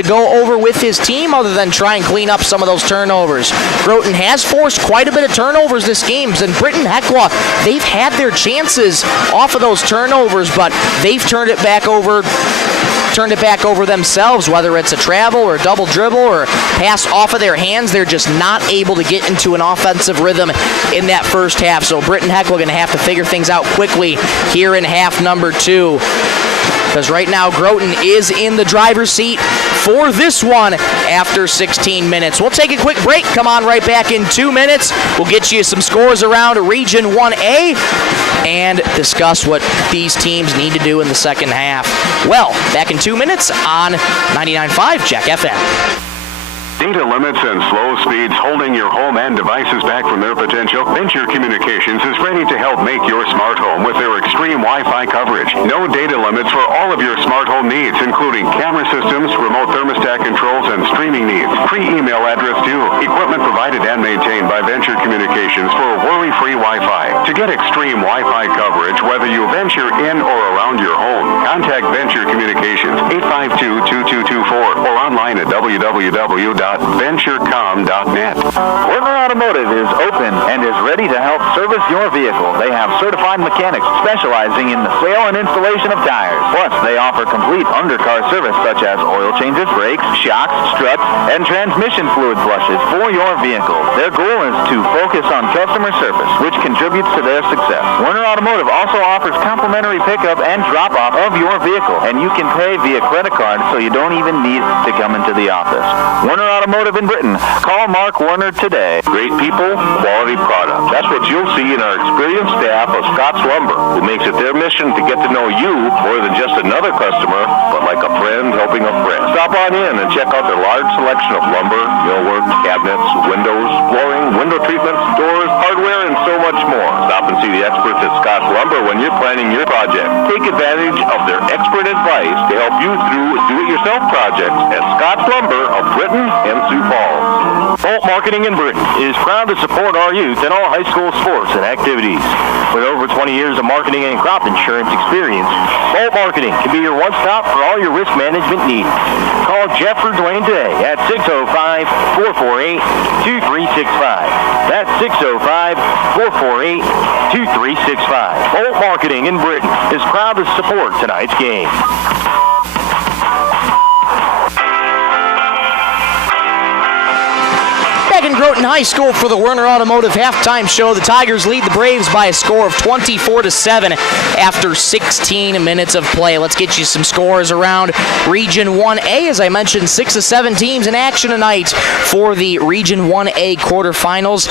go over with his team other than try and clean up some of those turnovers. Groton has forced quite a bit of turnovers this game, and Britton-Hecla, they've had their chances off of those turnovers, but they've turned it back over themselves, whether it's a travel or a double dribble or pass off of their hands. They're just not able to get into an offensive rhythm in that first half. So Britton-Hecla going to have to figure things out quickly here in half number 2. Because right now Groton is in the driver's seat for this one after 16 minutes. We'll take a quick break. Come on right back in 2 minutes. We'll get you some scores around Region 1A and discuss what these teams need to do in the second half. Well, back in 2 minutes on 99.5 Jack FM. Data limits and slow speeds holding your home and devices back from their potential? Venture Communications is ready to help make your smart home with their extreme Wi-Fi coverage. No data limits for all of your smart home needs, including camera systems, remote thermostat controls, and streaming needs. Free email address too. Equipment provided and maintained by Venture Communications for worry-free Wi-Fi. To get extreme Wi-Fi coverage, whether you venture in or around your home, contact Venture Communications 852-2224 or online at www.venturecom.net. Werner Automotive is open and is ready to help service your vehicle. They have certified mechanics specializing in the sale and installation of tires. Plus, they offer complete undercar service such as oil changes, brakes, shocks, struts, and transmission fluid flushes for your vehicle. Their goal is to focus on customer service, which contributes to their success. Werner Automotive also offers complimentary pickup and drop-off of your vehicle, and you can pay via credit card so you don't even need to come into the office. Werner Automotive in Britton. Call Mark Werner today. Great people, quality product. That's what you'll see in our experienced staff of Scott's Lumber, who makes it their mission to get to know you more than just another customer, but like a friend helping a friend. Stop on in and check out their large selection of lumber, millwork, cabinets, windows, flooring, window treatments, doors, hardware, and so much more. Stop and see the experts at Scott's Lumber when you're planning your project. Take advantage of their expert advice to help you through do-it-yourself projects at Scott's Lumber of Britton and Sioux Falls. Bolt Marketing in Britton is proud to support our youth in all high school sports and activities. With over 20 years of marketing and crop insurance experience, Bolt Marketing can be your one-stop for all your risk management needs. Call Jeffrey Dwayne today at 605-448-2365. That's 605-448-2365. Bolt Marketing in Britton is proud to support tonight's game. Back in in Groton High School for the Werner Automotive halftime show. The Tigers lead the Braves by a score of 24-7 after 16 minutes of play. Let's get you some scores around Region 1A. As I mentioned, 6 of 7 teams in action tonight for the Region 1A quarterfinals.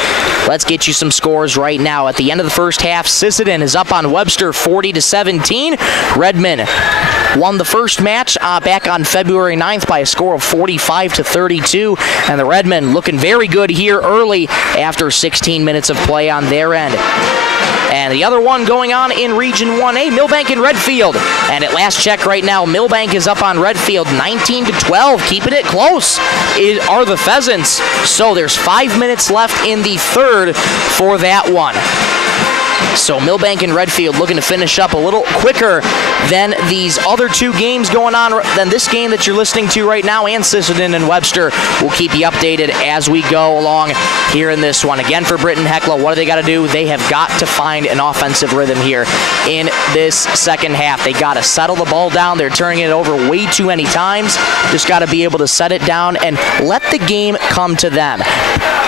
Let's get you some scores right now. At the end of the first half, Sisseton is up on Webster 40-17. Redmond won the first match back on February 9th by a score of 45-32, and the Redmen looking very good here early after 16 minutes of play on their end. And the other one going on in Region 1A, Millbank and Redfield. And at last check right now, Millbank is up on Redfield 19-12. Keeping it close are the Pheasants. So there's 5 minutes left in the third for that one. So Millbank and Redfield looking to finish up a little quicker than these other two games going on, than this game that you're listening to right now, and Sisseton and Webster. We'll keep you updated as we go along here in this one. Again, for Britton-Hecla, what do they got to do? They have got to find an offensive rhythm here in this second half. They got to settle the ball down. They're turning it over way too many times. Just got to be able to set it down and let the game come to them.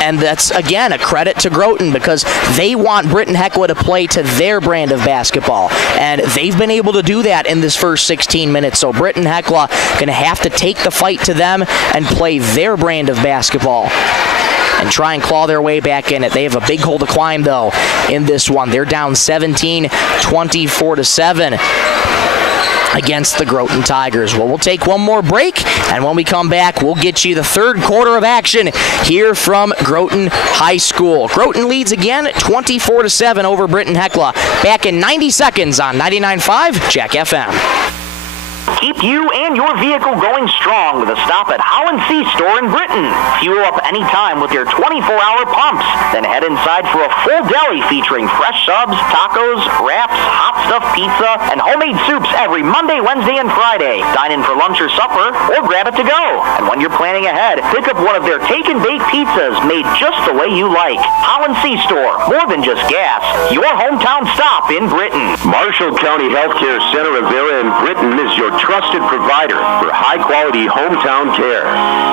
And that's, again, a credit to Groton because they want Britton-Hecla to play to their brand of basketball. And they've been able to do that in this first 16 minutes. So Britton-Hecla going to have to take the fight to them and play their brand of basketball and try and claw their way back in it. They have a big hole to climb, though, in this one. They're down 17, 24-7. Against the Groton Tigers. Well, we'll take one more break, and when we come back, we'll get you the third quarter of action here from Groton High School. Groton leads again 24-7 over Britton-Hecla. Back in 90 seconds on 99.5 Jack FM. Keep you and your vehicle going strong with a stop at H&C Store in Britton. Fuel up anytime with your 24-hour pumps. Then head inside for a full deli featuring fresh subs, tacos, wraps, hot stuffed pizza, and homemade soups every Monday, Wednesday, and Friday. Dine in for lunch or supper, or grab it to go. And when you're planning ahead, pick up one of their take and bake pizzas made just the way you like. H&C Store, more than just gas. Your hometown stop in Britton. Marshall County Healthcare Center of Vera in Britton is your trusted provider for high-quality hometown care.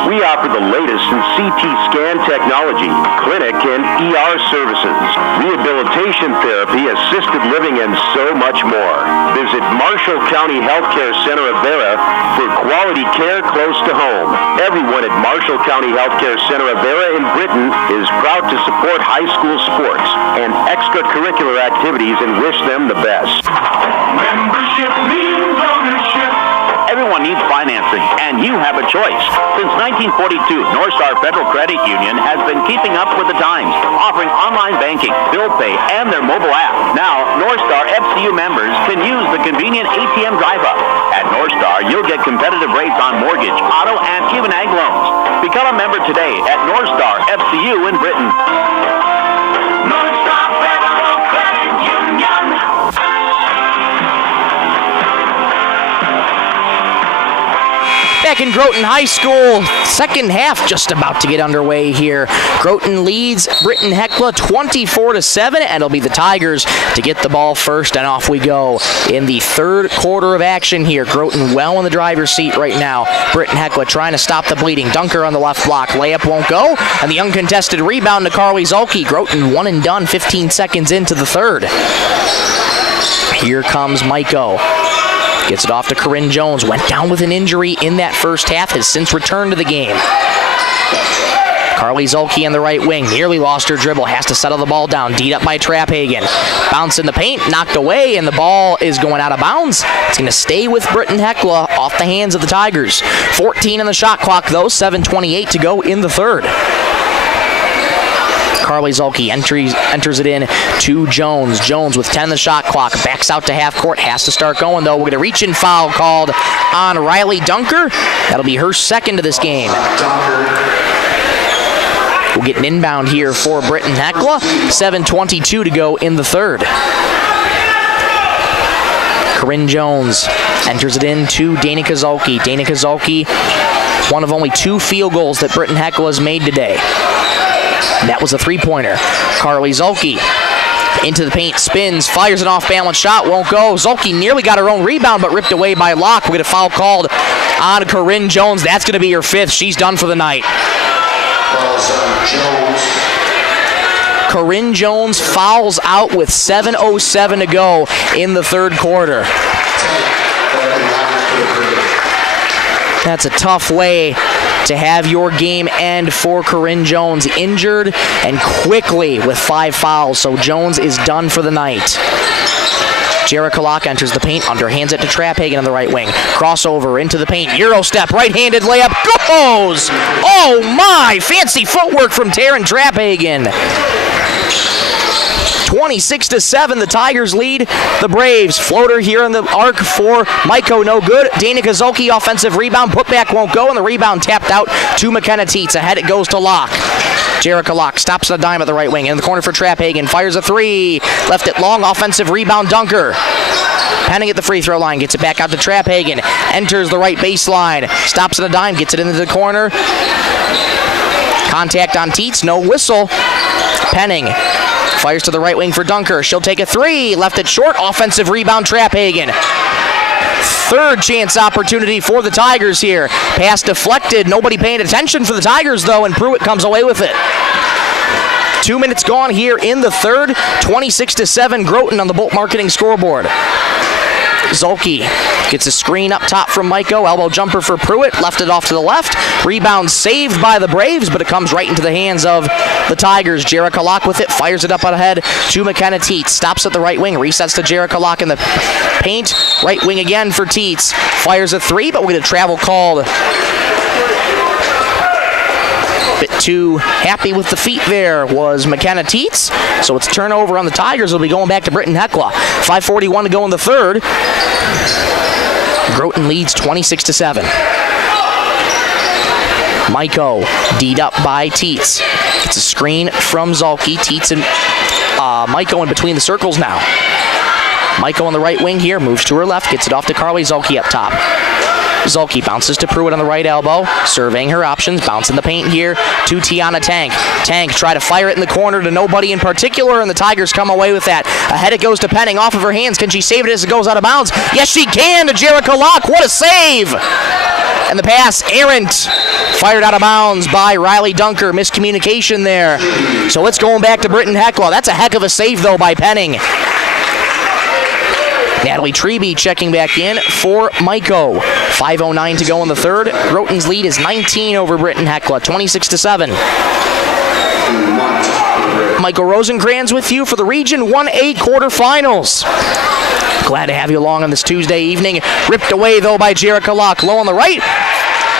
We offer the latest in CT scan technology, clinic and ER services, rehabilitation therapy, assisted living, and so much more. Visit Marshall County Healthcare Center of Vera for quality care close to home. Everyone at Marshall County Healthcare Center of Vera in Britton is proud to support high school sports and extracurricular activities and wish them the best. Membership means ownership. Everyone needs financing, and you have a choice. Since 1942, Northstar Federal Credit Union has been keeping up with the times, offering online banking, bill pay, and their mobile app. Now, Northstar FCU members can use the convenient ATM drive-up. At Northstar, you'll get competitive rates on mortgage, auto, and even ag loans. Become a member today at Northstar FCU in Britton. Northstar Federal Credit Union. Back in Groton High School, second half just about to get underway here. Groton leads Britton-Hecla 24-7, and it'll be the Tigers to get the ball first, and off we go in the third quarter of action here. Groton well in the driver's seat right now. Britton-Hecla trying to stop the bleeding. Dunker on the left block. Layup won't go, and the uncontested rebound to Carly Zulke. Groton one and done 15 seconds into the third. Here comes Maiko. Gets it off to Corinne Jones. Went down with an injury in that first half. Has since returned to the game. Carly Zulke on the right wing. Nearly lost her dribble. Has to settle the ball down. D'd up by Trapphagen. Bounce in the paint. Knocked away. And the ball is going out of bounds. It's going to stay with Britton-Hecla off the hands of the Tigers. 14 on the shot clock, though. 7:28 to go in the third. Carly Zulke enters it in to Jones. Jones with 10 on the shot clock. Backs out to half court. Has to start going, though. We're going to reach in foul called on Riley Dunker. That'll be her second of this game. We'll get an inbound here for Britton-Hecla. 7:22 to go in the third. Corinne Jones enters it in to Danica Zulke. Danica Zulke, one of only 2 field goals that Britton-Hecla has made today. That was a three-pointer. Carly Zulke into the paint, spins, fires an off-balance shot, won't go. Zulke nearly got her own rebound, but ripped away by Locke. We get a foul called on Corinne Jones. That's going to be her 5th. She's done for the night. Corinne Jones fouls out with 7:07 to go in the third quarter. That's a tough way to have your game end for Corinne Jones. Injured and quickly with 5 fouls, so Jones is done for the night. Jerica Locke enters the paint, underhands it to Trapphagen on the right wing. Crossover into the paint, Euro step, right-handed layup, goes! Oh my! Fancy footwork from Taryn Trapphagen. 26-7, the Tigers lead the Braves. Floater here in the arc for Maiko, no good. Dana Kozolki, offensive rebound, putback won't go, and the rebound tapped out to McKenna Teets. Ahead it goes to Locke. Jerica Locke stops the dime at the right wing. In the corner for Trapphagen, fires a 3. Left it long, offensive rebound, Dunker. Penning at the free throw line, gets it back out to Trapphagen. Enters the right baseline, stops at a dime, gets it into the corner. Contact on Teets, no whistle. Penning fires to the right wing for Dunker. She'll take a 3. Left it short. Offensive rebound, Trapphagen. Third chance opportunity for the Tigers here. Pass deflected. Nobody paying attention for the Tigers, though, and Pruitt comes away with it. 2 minutes gone here in the third. 26-7, Groton on the Bolt Marketing scoreboard. Zolke gets a screen up top from Maiko. Elbow jumper for Pruitt. Left it off to the left. Rebound saved by the Braves, but it comes right into the hands of the Tigers. Jerica Locke with it. Fires it up ahead to McKenna Teets. Stops at the right wing. Resets to Jerica Locke in the paint. Right wing again for Teets. Fires a 3, but we get a travel called. Bit too happy with the feet there was McKenna Teets. So it's turnover on the Tigers. It'll be going back to Britton-Hecla. 5:41 to go in the third. Groton leads 26-7. Maiko D'd up by Teets. Gets a screen from Zolke. Teets and Maiko in between the circles now. Maiko on the right wing here. Moves to her left. Gets it off to Carly Zolke up top. Zolke bounces to Pruitt on the right elbow, surveying her options, bounce in the paint here to Tiana Tank. Tank try to fire it in the corner to nobody in particular, and the Tigers come away with that. Ahead it goes to Penning, off of her hands. Can she save it as it goes out of bounds? Yes, she can to Jerica Locke. What a save! And the pass, errant, fired out of bounds by Riley Dunker. Miscommunication there. So it's going back to Britton-Hecla. That's a heck of a save, though, by Penning. Natalie Treby checking back in for Maiko. 5:09 to go in the third. Groton's lead is 19 over Britton-Hecla, 26-7. Michael Rosencrans with you for the Region 1A quarterfinals. Glad to have you along on this Tuesday evening. Ripped away, though, by Jerica Locke. Low on the right.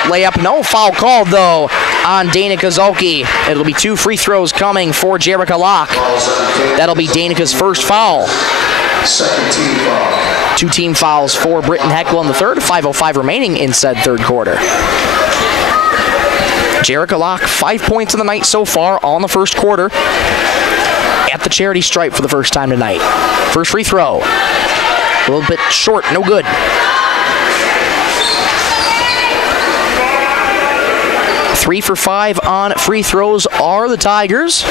Layup, no foul called, though, on Dana Kozolki. It'll be 2 free throws coming for Jerica Locke. That'll be Danica's first foul. Second team foul. 2 team fouls for Britton-Hecla in the third. 5:05 remaining in said third quarter. Jerica Locke, 5 points in the night so far on the first quarter. At the charity stripe for the first time tonight. First free throw. A little bit short, no good. Three for 5 on free throws are the Tigers.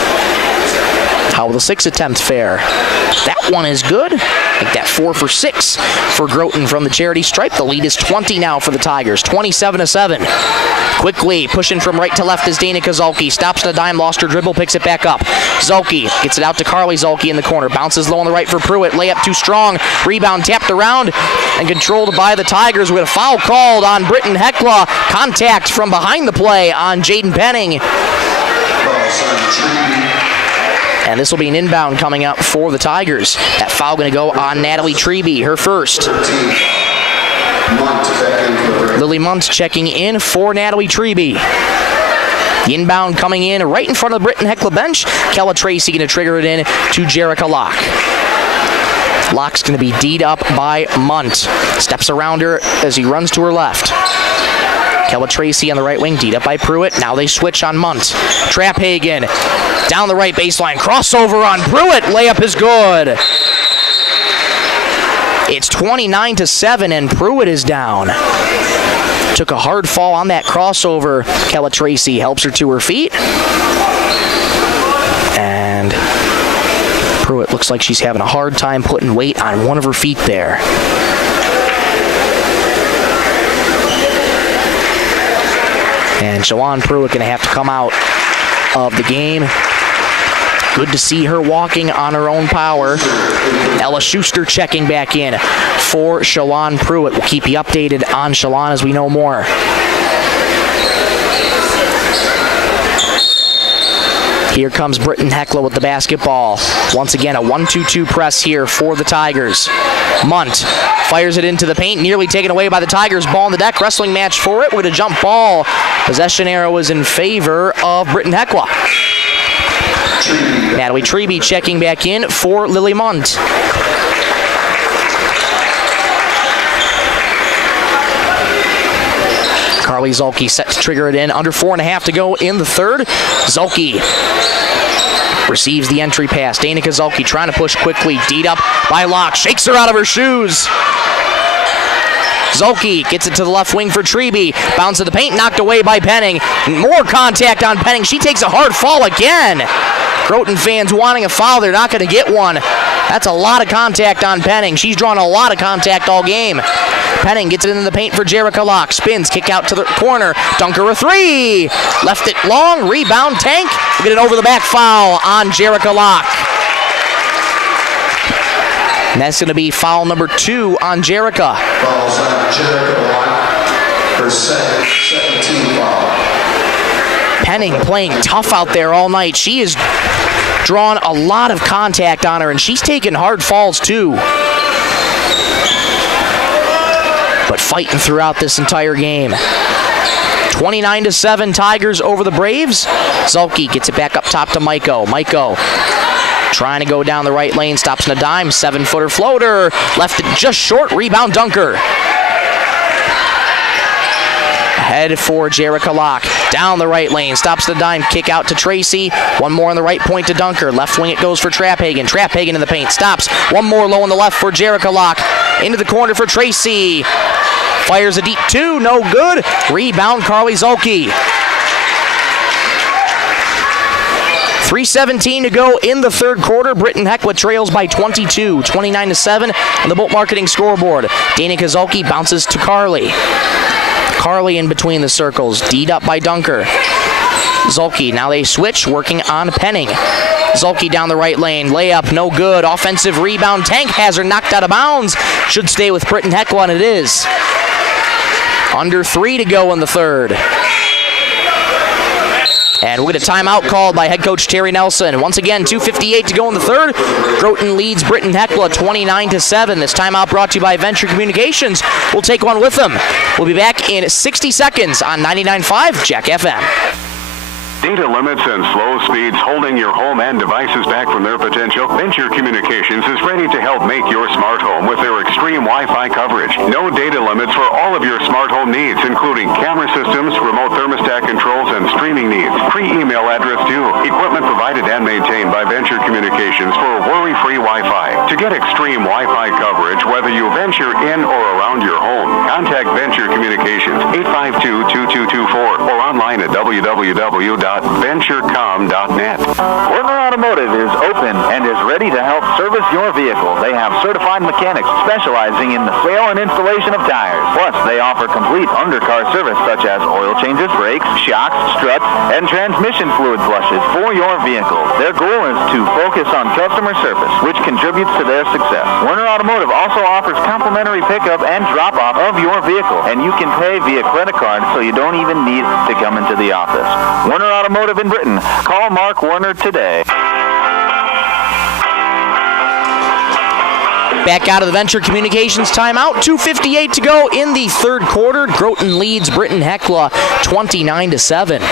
How will the 6 attempt fare? That one is good. Make that 4 for 6 for Groton from the charity stripe. The lead is 20 now for the Tigers, 27-7. Quickly pushing from right to left is Dana Kozolki. Stops at a dime, lost her dribble, picks it back up. Zolke gets it out to Carly Zolke in the corner. Bounces low on the right for Pruitt. Layup too strong. Rebound tapped around and controlled by the Tigers with a foul called on Britton-Hecla. Contact from behind the play on Jaden Penning. And this will be an inbound coming up for the Tigers. That foul going to go on Natalie Treby, her first. Lily Muntz checking in for Natalie Treby. The inbound coming in right in front of the Britton-Hecla bench. Kella Tracy going to trigger it in to Jerica Locke. Locke's going to be D'd up by Munt. Steps around her as he runs to her left. Kella Tracy on the right wing, D'd up by Pruitt. Now they switch on Munt. Trapphagen down the right baseline. Crossover on Pruitt. Layup is good. It's 29-7 and Pruitt is down. Took a hard fall on that crossover. Kella Tracy helps her to her feet. And Pruitt looks like she's having a hard time putting weight on one of her feet there. And Jawan Pruitt going to have to come out of the game. Good to see her walking on her own power. Ella Schuster checking back in for Shalon Pruitt. We'll keep you updated on Shalon as we know more. Here comes Britton-Hecla with the basketball. Once again, a 1-2-2 press here for the Tigers. Munt fires it into the paint, nearly taken away by the Tigers. Ball on the deck, wrestling match for it with a jump ball. Possession arrow is in favor of Britton-Hecla. Natalie Treby checking back in for Lily Munt. Carly Zulke set to trigger it in. Under 4.5 to go in the third. Zulke receives the entry pass. Danica Zulke trying to push quickly. Deed up by Locke. Shakes her out of her shoes. Zulke gets it to the left wing for Treby. Bounce to the paint, knocked away by Penning. More contact on Penning. She takes a hard fall again. Groton fans wanting a foul. They're not going to get one. That's a lot of contact on Penning. She's drawn a lot of contact all game. Penning gets it into the paint for Jerica Locke. Spins, kick out to the corner. Dunker a three. Left it long. Rebound, Tank. We'll get an over the back foul on Jerica Locke. And that's going to be foul number 2 on Jerica. Fouls on Jerica Locke. Her second team foul. Penning playing tough out there all night. She has drawn a lot of contact on her, and she's taken hard falls too. But fighting throughout this entire game. 29-7 Tigers over the Braves. Zulke gets it back up top to Maiko. Maiko trying to go down the right lane, stops in a dime, 7-footer floater, left it just short, rebound Dunker. Ahead for Jerica Locke. Down the right lane. Stops the dime. Kick out to Tracy. One more on the right point to Dunker. Left wing it goes for Traphagen. Traphagen in the paint. Stops. One more low on the left for Jerica Locke. Into the corner for Tracy. Fires a deep 2. No good. Rebound Carly Zulke. 3:17 to go in the third quarter. Britton-Hecla trails by 22, 29-7 on the Bolt Marketing scoreboard. Danica Zulke bounces to Carly. Carly in between the circles, D'd up by Dunker. Zulke, now they switch, working on Penning. Zulke down the right lane, layup, no good. Offensive rebound, Tank has her knocked out of bounds. Should stay with Britton-Hecla, and it is. Under 3 to go in the third. And we'll get a timeout called by head coach Terry Nelson. Once again, 2:58 to go in the third. Groton leads Britton-Hecla 29-7. This timeout brought to you by Venture Communications. We'll take one with them. We'll be back in 60 seconds on 99.5 Jack FM. Data limits and slow speeds holding your home and devices back from their potential? Venture Communications is ready to help make your smart home with their extreme Wi-Fi coverage. No data limits for all of your smart home needs, including camera systems, remote thermostat controls, and streaming needs. Free email address too. Equipment provided and maintained by Venture Communications for worry-free Wi-Fi. To get extreme Wi-Fi coverage, whether you venture in or around your home, contact Venture Communications 852-2224 or online at www.venturecom.net. Werner Automotive is open and is ready to help service your vehicle. They have certified mechanics specializing in the sale and installation of tires. Plus, they offer complete undercar service such as oil changes, brakes, shocks, struts, and transmission fluid flushes for your vehicle. Their goal is to focus on customer service, which contributes to their success. Werner Automotive also offers complimentary pickup and drop-off of your vehicle, and you can pay via credit card so you don't even need to come into the office. Werner Automotive in Britain. Call Mark Werner today. Back out of the Venture Communications timeout. 2:58 to go in the third quarter. Groton leads Britton-Hecla 29-7.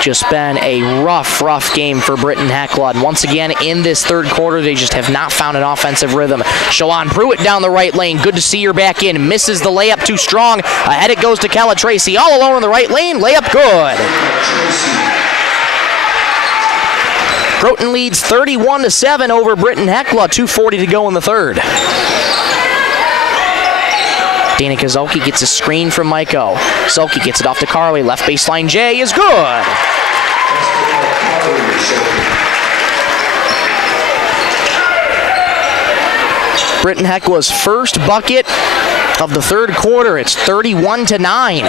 Just been a rough game for Britton-Hecla. And once again, in this third quarter, they just have not found an offensive rhythm. Shalon Pruitt down the right lane. Good to see her back in. Misses the layup too strong. Ahead it goes to Kella Tracy. All alone in the right lane. Layup good. Groton leads 31-7 over Britton-Hecla. 2:40 to go in the third. Danica Zulke gets a screen from Maiko. Zulke gets it off to Carly. Left baseline J is good. Britton-Hecla's first bucket of the third quarter. It's 31-9.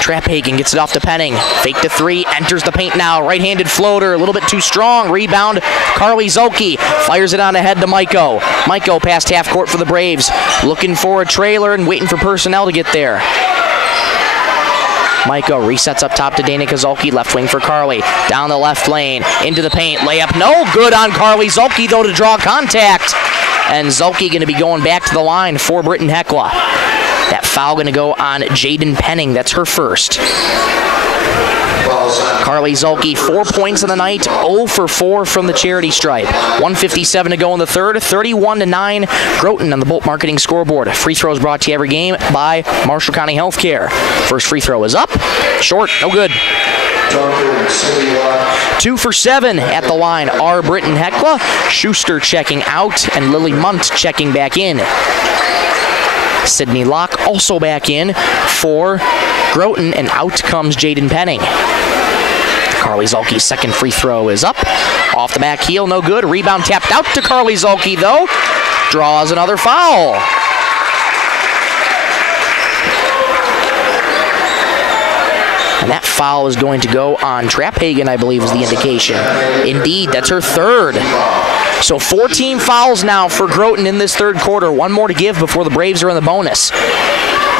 Traphagen gets it off to Penning. Fake to three, enters the paint now. Right-handed floater, a little bit too strong. Rebound, Carly Zolke fires it on ahead to Maiko. Maiko past half court for the Braves. Looking for a trailer and waiting for personnel to get there. Maiko resets up top to Dana Kozolki, left wing for Carly. Down the left lane, into the paint. Layup no good on Carly Zolke, though, to draw contact. And Zolke going to be going back to the line for Britton-Hecla. That foul going to go on Jaden Penning. That's her first. Carly Zolke, 4 points in the night, 0 for 4 from the charity stripe. 1:57 to go in the third, 31-9, Groton on the Bolt Marketing scoreboard. Free throws brought to you every game by Marshall County Healthcare. First free throw is up, short, no good. 2 for 7 at the line are Britton-Hecla. Schuster checking out and Lily Munt checking back in. Sydney Locke also back in for Groton, and out comes Jaden Penning. Carly Zolke's second free throw is up. Off the back heel, no good. Rebound tapped out to Carly Zolke, though. Draws another foul. And that foul is going to go on Traphagen, I believe is the indication. Indeed, that's her third. So 14 fouls now for Groton in this third quarter. One more to give before the Braves are in the bonus.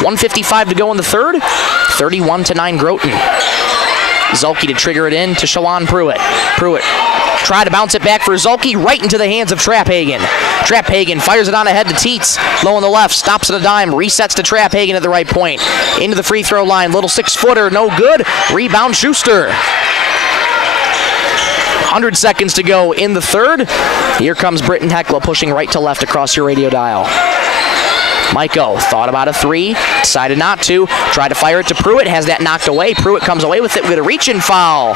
1:55 to go in the third. 31-9 Groton. Zolke to trigger it in to Shalon Pruitt. Pruitt try to bounce it back for Zolke, right into the hands of Traphagen. Traphagen fires it on ahead to Teets. Low on the left, stops at a dime, resets to Traphagen at the right point. Into the free throw line, little 6-footer, no good. Rebound Schuster. 100 seconds to go in the third. Here comes Britton-Hecla pushing right to left across your radio dial. Maiko thought about a three, decided not to. Tried to fire it to Pruitt, has that knocked away. Pruitt comes away with it with a reach-in foul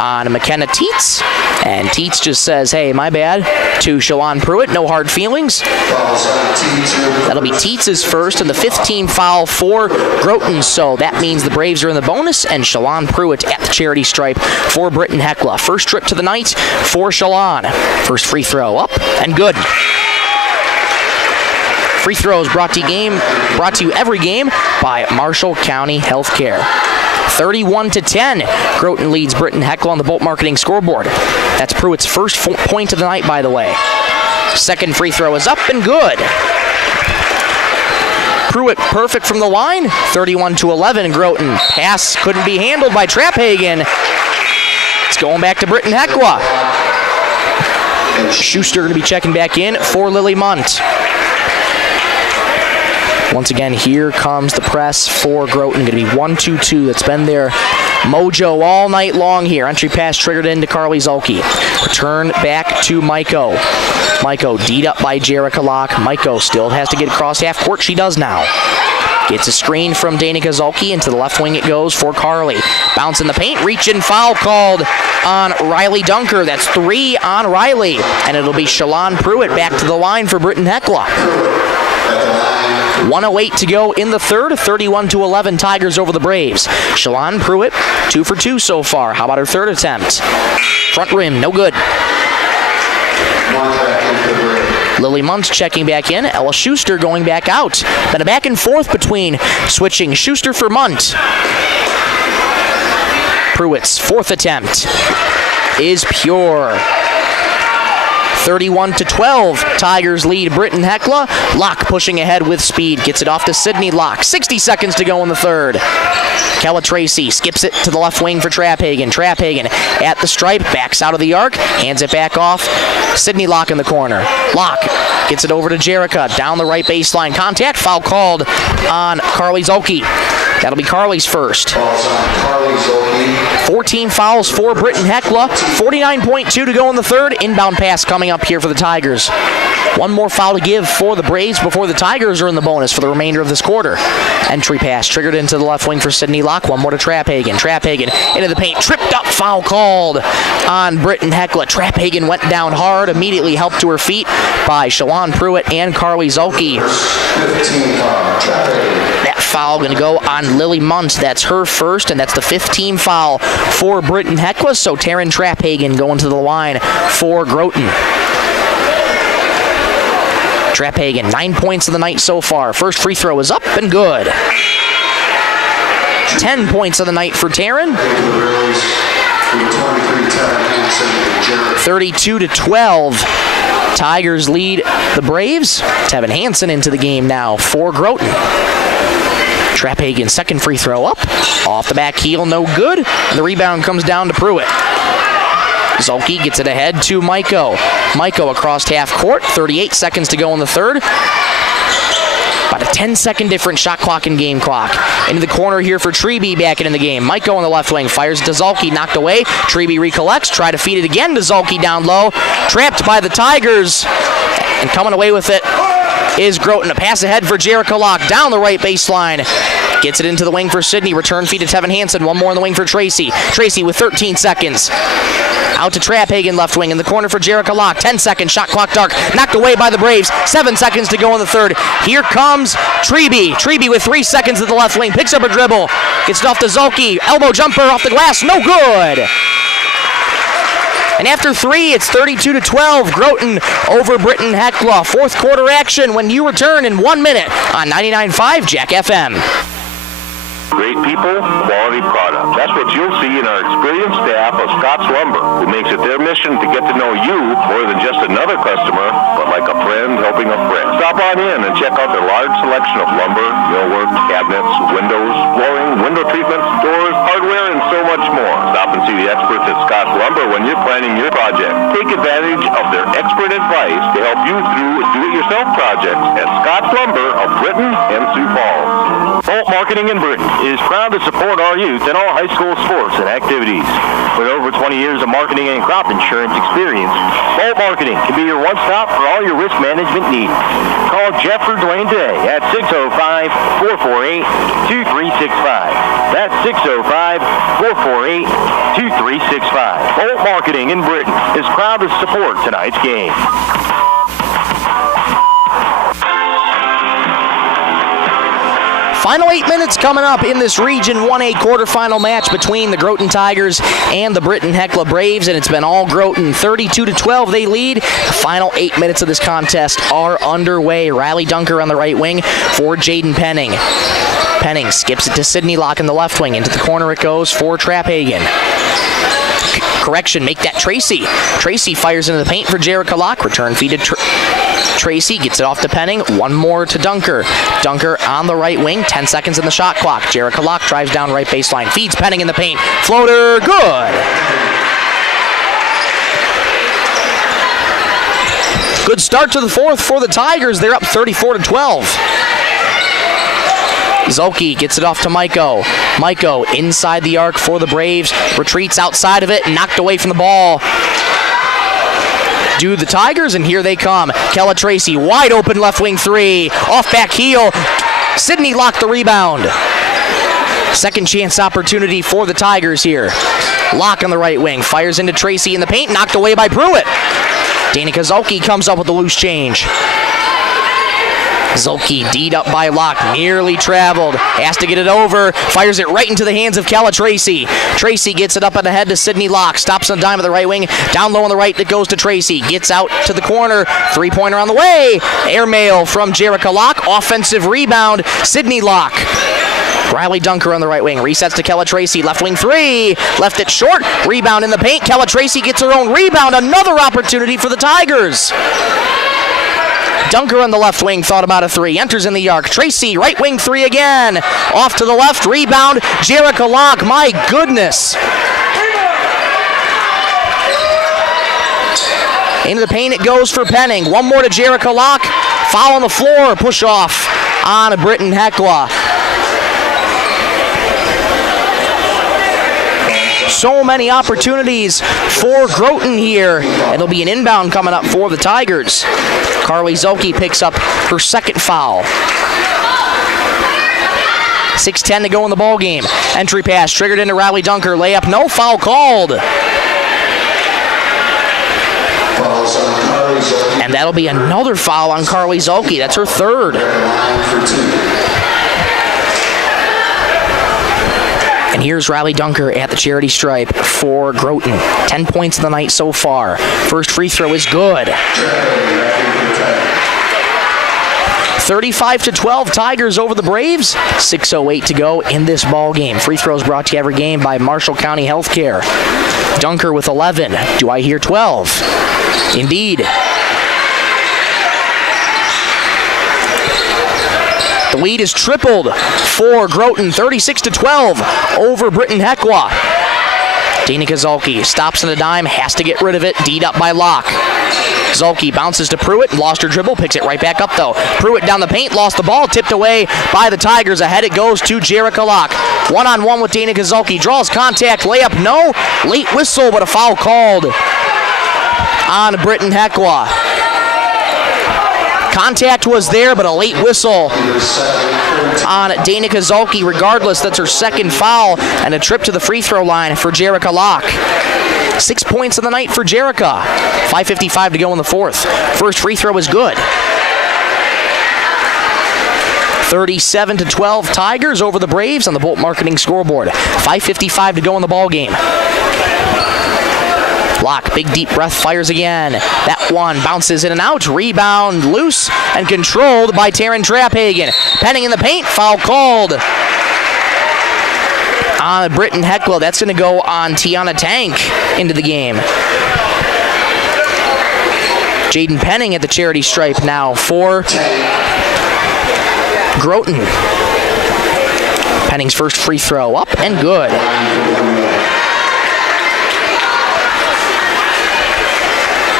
on McKenna Teets. And Teets just says, hey, my bad, to Shalon Pruitt. No hard feelings. That'll be Teets' first and the 15th foul for Groton. So that means the Braves are in the bonus and Shalon Pruitt at the charity stripe for Britton-Hecla. First trip to the night for Shalon. First free throw up and good. Free throws brought to you every game by Marshall County Healthcare. 31-10. Groton leads Britton-Hecla on the Bolt Marketing scoreboard. That's Pruitt's first point of the night, by the way. Second free throw is up and good. Pruitt perfect from the line. 31-11. Groton pass couldn't be handled by Traphagen. It's going back to Britton-Hecla. Schuster going to be checking back in for Lily Munt. Once again, here comes the press for Groton. Going to be 1-2-2. That's been their mojo all night long here. Entry pass triggered into Carly Zolke. Return back to Maiko. Maiko D'd up by Jerica Locke. Maiko still has to get across half court. She does now. Gets a screen from Dana Kozolki. Into the left wing it goes for Carly. Bounce in the paint. Reach in foul called on Riley Dunker. That's 3 on Riley. And it'll be Shalon Pruitt back to the line for Britton-Hecla. 1:08 to go in the third. 31-11 Tigers over the Braves. Shalon Pruitt, 2 for 2 so far. How about her third attempt? Front rim, no good. Lily Munt checking back in. Ella Schuster going back out. Then a back and forth between switching Schuster for Munt. Pruitt's fourth attempt is pure. 31-12, Tigers lead Britton-Hecla. Locke pushing ahead with speed, gets it off to Sydney Locke. 60 seconds to go in the third. Kella Tracy skips it to the left wing for Traphagen. Traphagen at the stripe, backs out of the arc, hands it back off. Sydney Locke in the corner. Locke gets it over to Jerica, down the right baseline. Contact, foul called on Carly Zolke. That'll be Carly's first. 14 fouls for Britton-Hecla. 49.2 to go in the third. Inbound pass coming up here for the Tigers. One more foul to give for the Braves before the Tigers are in the bonus for the remainder of this quarter. Entry pass triggered into the left wing for Sydney Locke. One more to Traphagen. Traphagen into the paint. Tripped up, foul called on Britton-Hecla. Traphagen went down hard, immediately helped to her feet by Shalon Pruitt and Carly Zolke. That foul going to go on Lily Munt. That's her first, and that's the 15th foul for Britton-Hecla. So Taryn Traphagen going to the line for Groton. Trapphagen, 9 points of the night so far. First free throw is up and good. 10 points of the night for Taryn. 32-12. Tigers lead the Braves. Tevin Hansen into the game now for Groton. Trapphagen, second free throw up. Off the back heel, no good. And the rebound comes down to Pruitt. Zulke gets it ahead to Maiko. Maiko across half court. 38 seconds to go in the third. About a 10-second difference, shot clock and game clock. Into the corner here for Treby back in the game. Maiko on the left wing fires to Zulke, knocked away. Treby recollects, try to feed it again to Zulke down low. Trapped by the Tigers. And coming away with it is Groton. A pass ahead for Jericho Locke down the right baseline. Gets it into the wing for Sydney. Return feed to Tevin Hansen. One more in the wing for Tracy. Tracy with 13 seconds. Out to Trapphagen left wing in the corner for Jericho Locke. 10 seconds. Shot clock dark. Knocked away by the Braves. 7 seconds to go in the third. Here comes Treby. Treby with 3 seconds at the left wing. Picks up a dribble. Gets it off to Zulke. Elbow jumper off the glass. No good. And after 3, it's 32-12. Groton over Britton-Hecla. Fourth quarter action when you return in 1 minute on 99.5 Jack FM. Great people, quality product. That's what you'll see in our experienced staff of Scott's Lumber, who makes it their mission to get to know you more than just another customer, but like a friend helping a friend. Stop on in and check out their large selection of lumber, millwork, cabinets, windows, flooring, window treatments, doors, hardware, and so much more. Stop and see the experts at Scott's Lumber when you're planning your project. Take advantage of their expert advice to help you through do-it-yourself projects at Scott's Lumber of Britton and Sioux Falls. Bolt Marketing in Britton is proud to support our youth in all high school sports and activities. With over 20 years of marketing and crop insurance experience, Bolt Marketing can be your one-stop for all your risk management needs. Call Jeffrey Dwayne today at 605-448-2365. That's 605-448-2365. Bolt Marketing in Britton is proud to support tonight's game. Final 8 minutes coming up in this Region 1A quarterfinal match between the Groton Tigers and the Britton-Hecla Braves, and it's been all Groton. 32-12 they lead. The final 8 minutes of this contest are underway. Riley Dunker on the right wing for Jaden Penning. Penning skips it to Sydney Locke in the left wing. Into the corner it goes for Trapphagen. Correction, make that Tracy. Tracy fires into the paint for Jericho Locke. Return feed to Tracy, gets it off to Penning. One more to Dunker. Dunker on the right wing. 10 seconds in the shot clock. Jericho Locke drives down right baseline. Feeds Penning in the paint. Floater, good. Good start to the fourth for the Tigers. They're up 34-12. Zulke gets it off to Maiko. Maiko inside the arc for the Braves. Retreats outside of it, knocked away from the ball. Do the Tigers, and here they come. Kella Tracy, wide open left wing three. Off back heel. Sydney Locke the rebound. Second chance opportunity for the Tigers here. Locke on the right wing. Fires into Tracy in the paint, knocked away by Pruitt. Danica Zulke comes up with the loose change. Zulke D'd up by Locke, nearly traveled, has to get it over, fires it right into the hands of Kella Tracy. Tracy gets it up and ahead to Sydney Locke, stops on dime of the right wing, down low on the right, it goes to Tracy, gets out to the corner, three-pointer on the way, airmail from Jericho Locke, offensive rebound, Sydney Locke. Riley Dunker on the right wing, resets to Kella Tracy, left wing three, left it short, rebound in the paint, Kella Tracy gets her own rebound, another opportunity for the Tigers. Dunker on the left wing, thought about a three, enters in the arc. Tracy, right wing three again. Off to the left, rebound, Jericho Locke, my goodness. Into the paint it goes for Penning. One more to Jericho Locke. Foul on the floor, push off on a Britton-Hecla. So many opportunities for Groton here. It'll be an inbound coming up for the Tigers. Carly Zulke picks up her second foul. 6:10 to go in the ball game. Entry pass triggered into Riley Dunker. Layup, no foul called. And that'll be another foul on Carly Zulke. That's her third. And here's Riley Dunker at the charity stripe for Groton. 10 points of the night so far. First free throw is good. 35-12, Tigers over the Braves. 6:08 to go in this ball game. Free throws brought to you every game by Marshall County Healthcare. Dunker with 11. Do I hear 12? Indeed. The lead is tripled for Groton, 36-12 over Britton-Hecla. Dana Kozulke stops on a dime, has to get rid of it, D'd up by Locke. Kozulke bounces to Pruitt, lost her dribble, picks it right back up though. Pruitt down the paint, lost the ball, tipped away by the Tigers. Ahead it goes to Jerica Locke. One-on-one with Dana Kozulke, draws contact, layup, no. Late whistle, but a foul called on Britton-Hecla. Contact was there, but a late whistle on Dana Kozulke. Regardless, that's her second foul and a trip to the free throw line for Jerica Locke. 6 points of the night for Jerica. 5:55 to go in the fourth. First free throw is good. 37-12 Tigers over the Braves on the Bolt Marketing scoreboard. 5:55 to go in the ball game. Locke, big deep breath, fires again. That one bounces in and out. Rebound loose and controlled by Taryn Traphagen. Penning in the paint, foul called on Britton-Hecla. That's going to go on Tiana Tank into the game. Jaden Penning at the charity stripe now for Groton. Penning's first free throw up and good.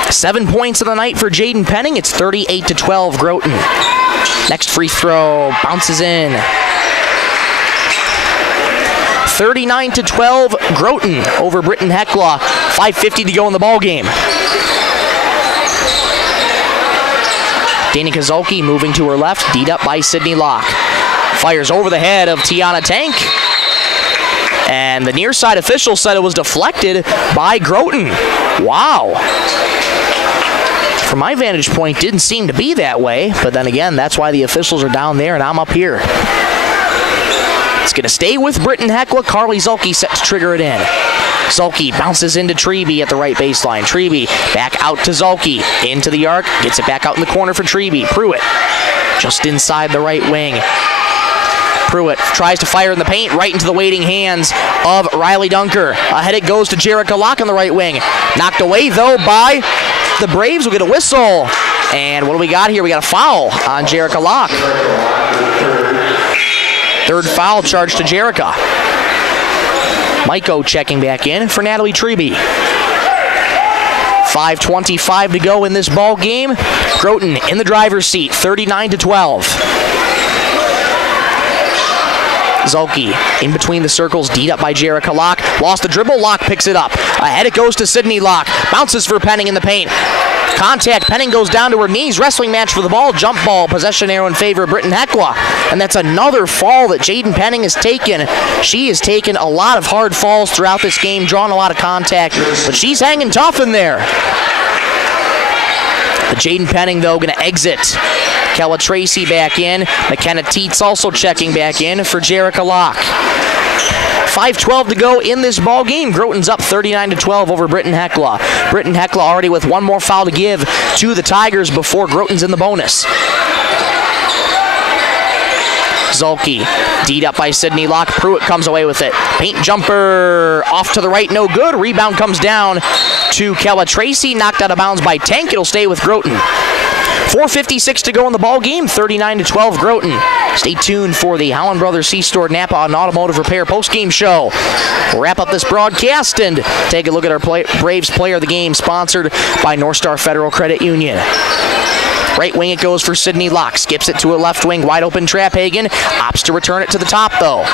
Seven points of the night for Jaden Penning. It's 38-12 Groton. Next free throw bounces in. 39-12 Groton over Britton-Hecla. 5:50 to go in the ball game. Dana Kozulke moving to her left, D'd up by Sydney Locke. Fires over the head of Tiana Tank. And the near side official said it was deflected by Groton. Wow. From my vantage point, didn't seem to be that way, but then again, that's why the officials are down there and I'm up here. It's going to stay with Britton-Hecla. Carly Zulke set to trigger it in. Zulke bounces into Treby at the right baseline. Treby back out to Zulke. Into the arc, gets it back out in the corner for Treby. Pruitt just inside the right wing. Pruitt tries to fire in the paint right into the waiting hands of Riley Dunker. Ahead it goes to Jerica Locke on the right wing. Knocked away, though, by the Braves. Will get a whistle. And what do we got here? We got a foul on Jerica Locke. Third foul charged to Jerica. Maiko checking back in for Natalie Treby. 5:25 to go in this ball game. Groton in the driver's seat, 39-12. Zulke in between the circles, D'd up by Jerica Locke. Lost the dribble, Locke picks it up. Ahead it goes to Sydney Locke. Bounces for Penning in the paint. Contact, Penning goes down to her knees. Wrestling match for the ball, jump ball. Possession arrow in favor of Britton-Hecla. And that's another fall that Jaden Penning has taken. She has taken a lot of hard falls throughout this game, drawn a lot of contact, but she's hanging tough in there. But Jaden Penning, though, going to exit. Kella Tracy back in. McKenna Teets also checking back in for Jerica Locke. 5:12 to go in this ball game. Groton's up 39-12 over Britton-Hecla. Britton-Hecla already with one more foul to give to the Tigers before Groton's in the bonus. Zulke, D'd up by Sydney Locke. Pruitt comes away with it. Paint jumper off to the right, no good. Rebound comes down to Kella Tracy. Knocked out of bounds by Tank. It'll stay with Groton. 4:56 to go in the ball game. 39-12 Groton. Stay tuned for the Howland Brothers C-Store Napa and Automotive Repair postgame show. We'll wrap up this broadcast and take a look at our Braves player of the game, sponsored by North Star Federal Credit Union. Right wing it goes for Sydney Locke. Skips it to a left wing. Wide open Traphagen. Opts to return it to the top, though.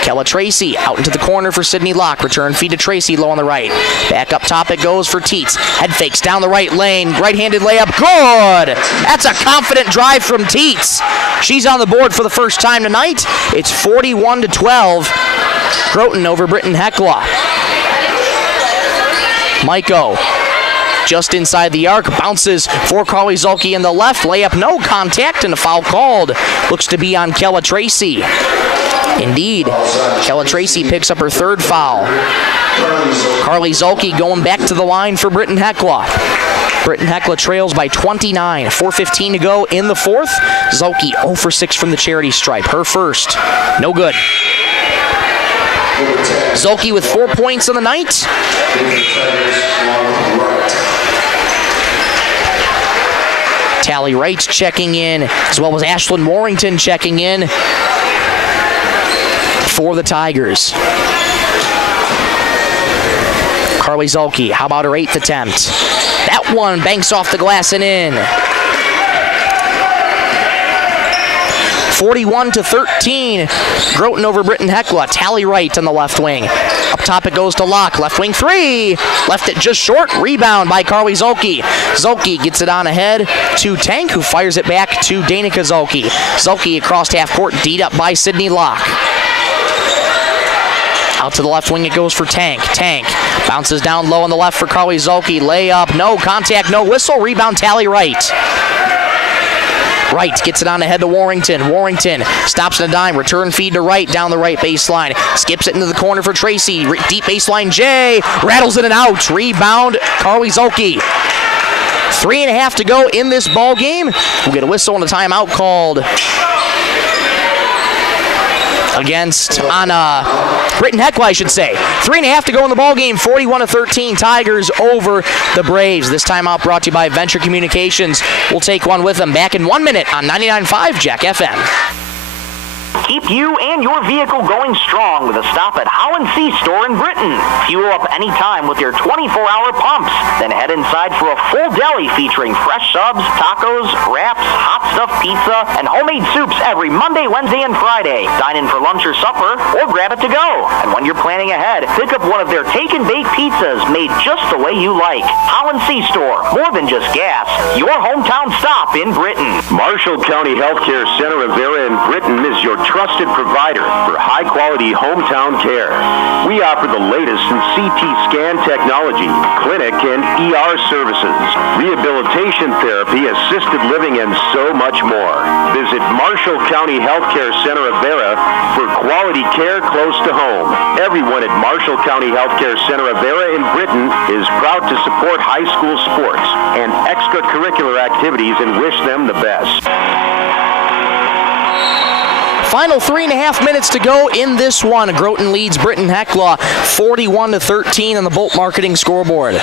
Kella Tracy out into the corner for Sydney Locke. Return feed to Tracy low on the right. Back up top it goes for Teets. Head fakes down the right lane. Right-handed layup. Good! That's a confident drive from Teets. She's on the board for the first time tonight. It's 41-12. Groton over Britton-Hecla. Maiko just inside the arc, bounces for Carly Zulke in the left. Layup, no contact, and a foul called. Looks to be on Kella Tracy. Indeed, Kella Tracy picks up her third foul. Carly Zulke going back to the line for Britton-Hecla. Britton-Hecla trails by 29. 4:15 to go in the fourth. Zolke 0 for 6 from the charity stripe. Her first. No good. Zolke with 4 points on the night. Tally Wright checking in, as well as Ashlyn Warrington checking in for the Tigers. Carly Zolke, how about her 8th attempt? That one banks off the glass and in. 41-13, Groton over Britton-Hecla. Tally Wright on the left wing. Up top it goes to Locke. Left wing 3. Left it just short. Rebound by Carly Zolke. Zolke gets it on ahead to Tank, who fires it back to Danica Zolke. Zolke across half court, D'd up by Sydney Locke. Out to the left wing it goes for Tank. Tank bounces down low on the left for Carly Zolke. Layup, no contact, no whistle. Rebound Tally Wright. Wright gets it on ahead to Warrington. Warrington stops in a dime. Return feed to Wright down the right baseline. Skips it into the corner for Tracy. Deep baseline Jay. Rattles it and out. Rebound Carly Zolke. 3.5 to go in this ball game. We'll get a whistle and a timeout called against Britton-Hecla, I should say. 3.5 to go in the ball game. 41-13, Tigers over the Braves. This timeout brought to you by Venture Communications. We'll take one with them. Back in 1 minute on 99.5 Jack FM. Keep you and your vehicle going strong with a stop at Holland C Store in Britton. Fuel up anytime with your 24-hour pumps. Then head inside for a full deli featuring fresh subs, tacos, wraps, hot stuffed pizza, and homemade soups every Monday, Wednesday, and Friday. Dine in for lunch or supper, or grab it to go. And when you're planning ahead, pick up one of their take and bake pizzas made just the way you like. Holland C Store, more than just gas. Your hometown stop in Britton. Marshall County Healthcare Center of Vera in Britton is your trusted provider for high-quality hometown care. We offer the latest in CT scan technology, clinic and ER services, rehabilitation therapy, assisted living, and so much more. Visit Marshall County Healthcare Center of Vera for quality care close to home. Everyone at Marshall County Healthcare Center of Vera in Britton is proud to support high school sports and extracurricular activities and wish them the best. Final 3.5 minutes to go in this one. Groton leads Britton-Hecla 41-13 on the Bolt Marketing scoreboard.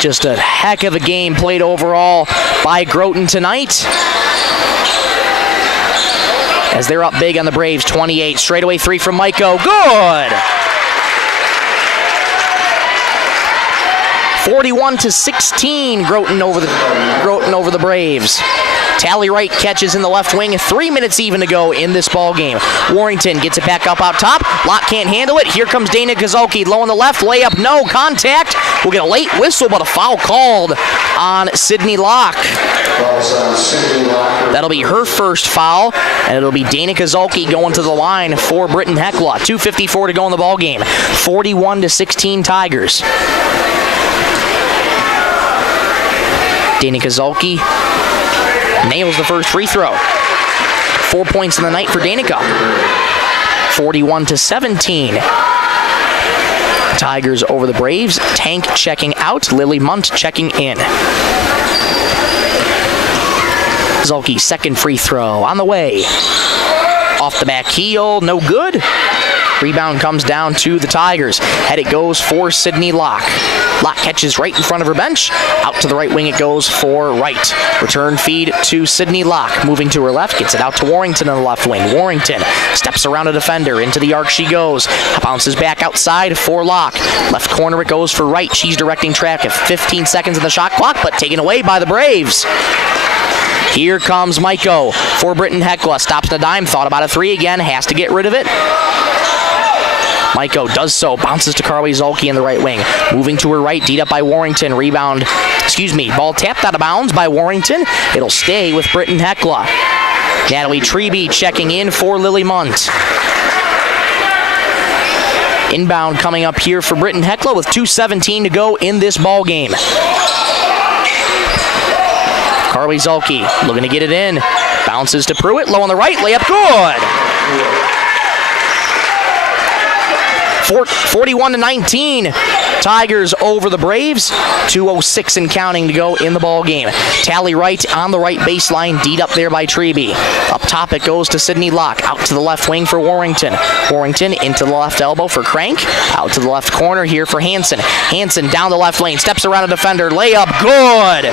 Just a heck of a game played overall by Groton tonight, as they're up big on the Braves, 28. Straightaway 3 from Maiko. Good! 41-16, Groton over the Braves. Tally Wright catches in the left wing. 3 minutes even to go in this ball game. Warrington gets it back up out top. Locke can't handle it. Here comes Dana Zolke. Low on the left. Layup, no contact. We'll get a late whistle, but a foul called on Sydney Locke. That'll be her first foul, and it'll be Dana Zolke going to the line for Britton-Hecla. 2:54 to go in the ball game. 41-16 Tigers. Dana Zolke nails the first free throw. 4 points in the night for Danica. 41-17. Tigers over the Braves. Tank checking out. Lily Munt checking in. Zolke, second free throw on the way. Off the back heel, no good. Rebound comes down to the Tigers. Head it goes for Sydney Locke. Locke catches right in front of her bench. Out to the right wing it goes for Wright. Return feed to Sydney Locke. Moving to her left, gets it out to Warrington on the left wing. Warrington steps around a defender. Into the arc she goes. Bounces back outside for Locke. Left corner it goes for Wright. She's directing traffic. 15 seconds on the shot clock, but taken away by the Braves. Here comes Maiko for Britton-Hecla. Stops the dime. Thought about a three again. Has to get rid of it. Maiko does so, bounces to Carly Zolke in the right wing. Moving to her right, D'd up by Warrington. Ball tapped out of bounds by Warrington. It'll stay with Britton-Hecla. Natalie Treby checking in for Lily Munt. Inbound coming up here for Britton-Hecla with 2:17 to go in this ball game. Carly Zolke looking to get it in. Bounces to Pruitt, low on the right, layup good. 41-19. Tigers over the Braves. 2:06 and counting to go in the ball game. Tally right on the right baseline, D'd up there by Treby. Up top it goes to Sidney Locke. Out to the left wing for Warrington. Warrington into the left elbow for Crank. Out to the left corner here for Hansen. Hansen down the left lane, steps around a defender, layup, good!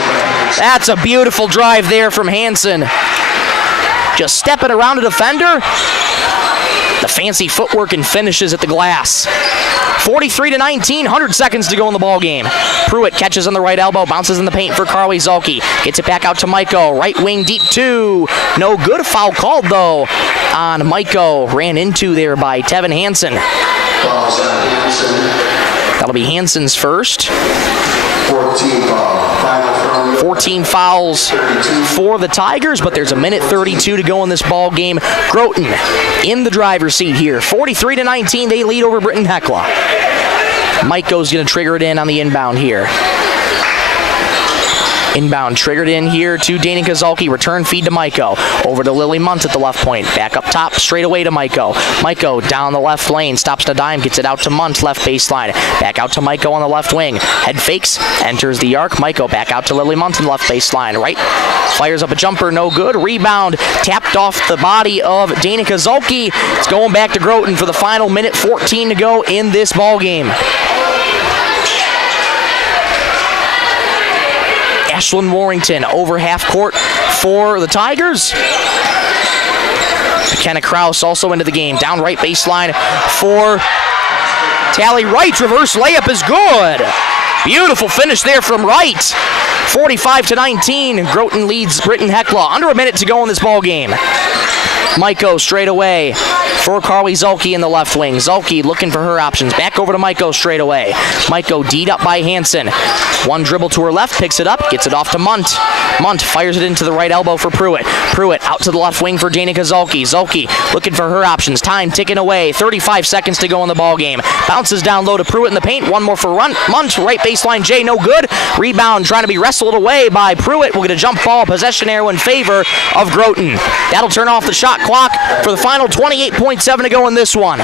That's a beautiful drive there from Hansen. Just stepping around a defender. The fancy footwork and finishes at the glass. 43-19, 100 seconds to go in the ball game. Pruitt catches on the right elbow, bounces in the paint for Carly Zulke. Gets it back out to Maiko. Right wing deep two. No good. Foul called though on Maiko. Ran into there by Tevin Hansen. That'll be Hansen's first. 14 fouls for the Tigers, but there's a minute 32 to go in this ball game. Groton in the driver's seat here. 43-19, they lead over Britton-Hecla. Maiko's going to trigger it in on the inbound here. Inbound triggered in here to Danica Zulke. Return feed to Maiko. Over to Lily Munt at the left point. Back up top, straight away to Maiko. Maiko down the left lane. Stops the dime, gets it out to Munt, left baseline. Back out to Maiko on the left wing. Head fakes, enters the arc. Maiko back out to Lily Munt on the left baseline. Right, fires up a jumper, no good. Rebound, tapped off the body of Danica Zulke. It's going back to Groton for the final minute 14 to go in this ball game. Ashlyn Warrington over half court for the Tigers. McKenna Krause also into the game. Down right baseline for Tally Wright. Reverse layup is good. Beautiful finish there from Wright. 45-19. Groton leads Britton-Hecla. Under a minute to go in this ball game. Maiko straight away for Carly Zulke in the left wing. Zulke looking for her options. Back over to Maiko straight away. Maiko D'd up by Hansen. One dribble to her left, picks it up, gets it off to Munt. Munt fires it into the right elbow for Pruitt. Pruitt out to the left wing for Danica Zulke. Zulke looking for her options. Time ticking away. 35 seconds to go in the ball game. Bounces down low to Pruitt in the paint. One more for Munt. Right baseline J, no good. Rebound trying to be wrestled away by Pruitt. We'll get a jump ball possession arrow in favor of Groton. That'll turn off the shot clock for the final 28.7 to go in this one.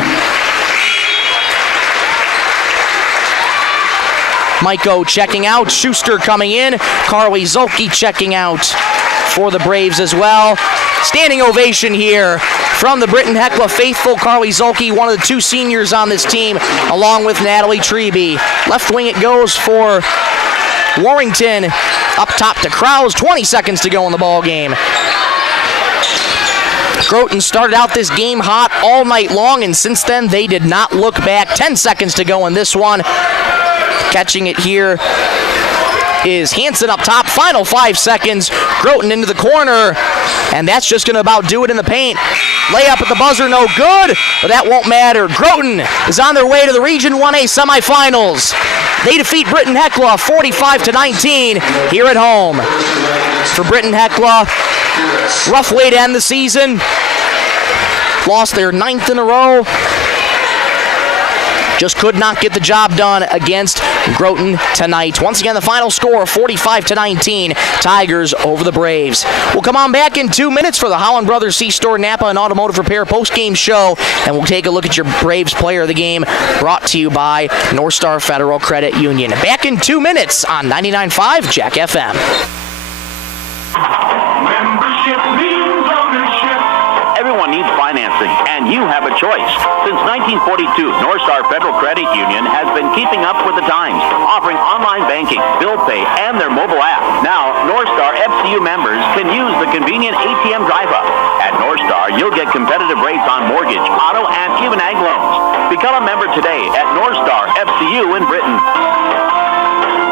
Maiko checking out. Schuster coming in. Carly Zulke checking out for the Braves as well. Standing ovation here from the Britton-Hecla faithful. Carly Zulke, one of the two seniors on this team, along with Natalie Treby. Left wing it goes for Warrington. Up top to Krause. 20 seconds to go in the ball game. Groton started out this game hot all night long, and since then they did not look back. 10 seconds to go in this one. Catching it here is Hansen up top. Final 5 seconds. Groton into the corner, and that's just going to about do it in the paint. Layup at the buzzer, no good, but that won't matter. Groton is on their way to the Region 1A semifinals. They defeat Britton-Hecla 45-19 here at home. For Britton-Hecla, rough way to end the season. Lost their 9th in a row. Just could not get the job done against Groton tonight. Once again, the final score 45-19. Tigers over the Braves. We'll come on back in 2 minutes for the Holland Brothers C-Store Napa and Automotive Repair post-game show, and we'll take a look at your Braves player of the game, brought to you by North Star Federal Credit Union. Back in 2 minutes on 99.5 Jack FM. Membership means ownership. Everyone needs financing, and you have a choice. Since 1942, North Star Federal Credit Union has been keeping up with the times, offering online banking, bill pay, and their mobile app. Now, North Star FCU members can use the convenient ATM drive-up. At North Star, you'll get competitive rates on mortgage, auto, and even ag loans. Become a member today at North Star FCU in Britain.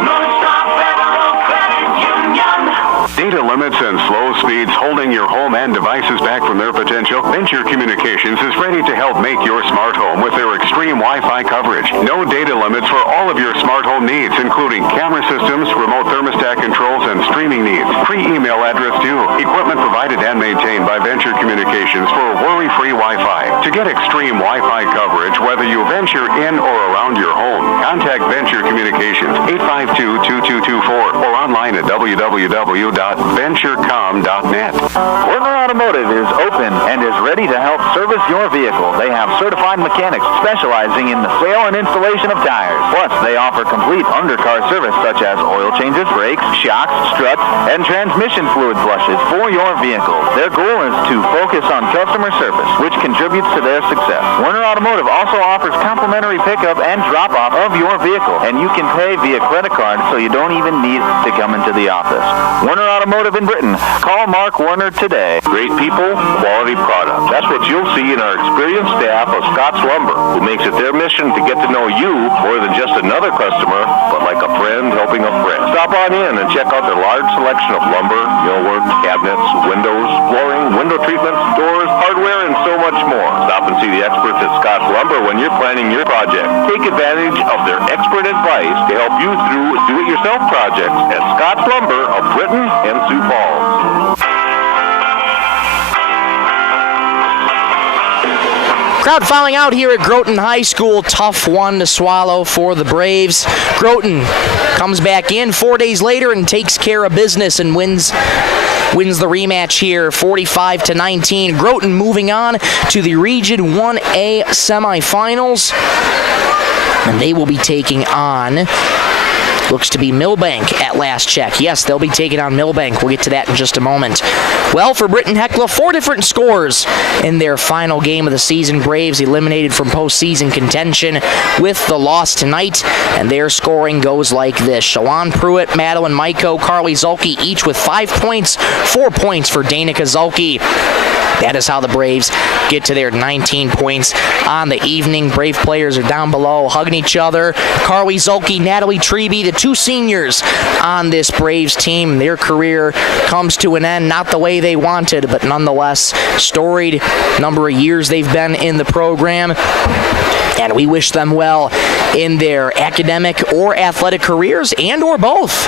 North Star Federal Credit Union. Data limits and slow speeds holding your home and devices back from their potential? Venture Communications is ready to help make your smart home with their extreme Wi-Fi coverage. No data limits for all of your smart home needs, including camera systems, remote thermostat controls, and streaming needs. Free email address too. Equipment provided and maintained by Venture Communications for worry-free Wi-Fi. To get extreme Wi-Fi coverage, whether you venture in or around your home, contact Venture Communications 852-2224 or online at www.venturecom.net. Werner Automotive is open and is ready to help service your vehicle. They have certified mechanics specializing specializing in the sale and installation of tires. Plus, they offer complete undercar service such as oil changes, brakes, shocks, struts, and transmission fluid flushes for your vehicle. Their goal is to focus on customer service, which contributes to their success. Werner Automotive also offers complimentary pickup and drop-off of your vehicle, and you can pay via credit card so you don't even need to come into the office. Werner Automotive in Britton. Call Mark Werner today. Great people, quality product. That's what you'll see in our experienced staff of Scott's Lumber, who makes it their mission to get to know you more than just another customer, but like a friend helping a friend. Stop on in and check out their large selection of lumber, millwork, cabinets, windows, flooring, window treatments, doors, hardware, and so much more. Stop and see the experts at Scott's Lumber when you're planning your project. Take advantage of their expert advice to help you through do-it-yourself projects at Scott's Lumber of Britton and Sioux Falls. Crowd filing out here at Groton High School. Tough one to swallow for the Braves. Groton comes back in 4 days later and takes care of business and wins the rematch here, 45-19. Groton moving on to the Region 1A semifinals, and they will be taking on, looks to be Millbank at last check. Yes, they'll be taking on Millbank. We'll get to that in just a moment. Well, for Britton-Hecla, 4 different scores in their final game of the season. Braves eliminated from postseason contention with the loss tonight, and their scoring goes like this. Shalon Pruitt, Madeline Maiko, Carly Zulke, each with 5 points, 4 points for Danica Zulke. That is how the Braves get to their 19 points on the evening. Brave players are down below, hugging each other. Carly Zulke, Natalie Treby, the 2 seniors on this Braves team. Their career comes to an end, not the way they wanted, but nonetheless, storied number of years they've been in the program. And we wish them well in their academic or athletic careers, and or both.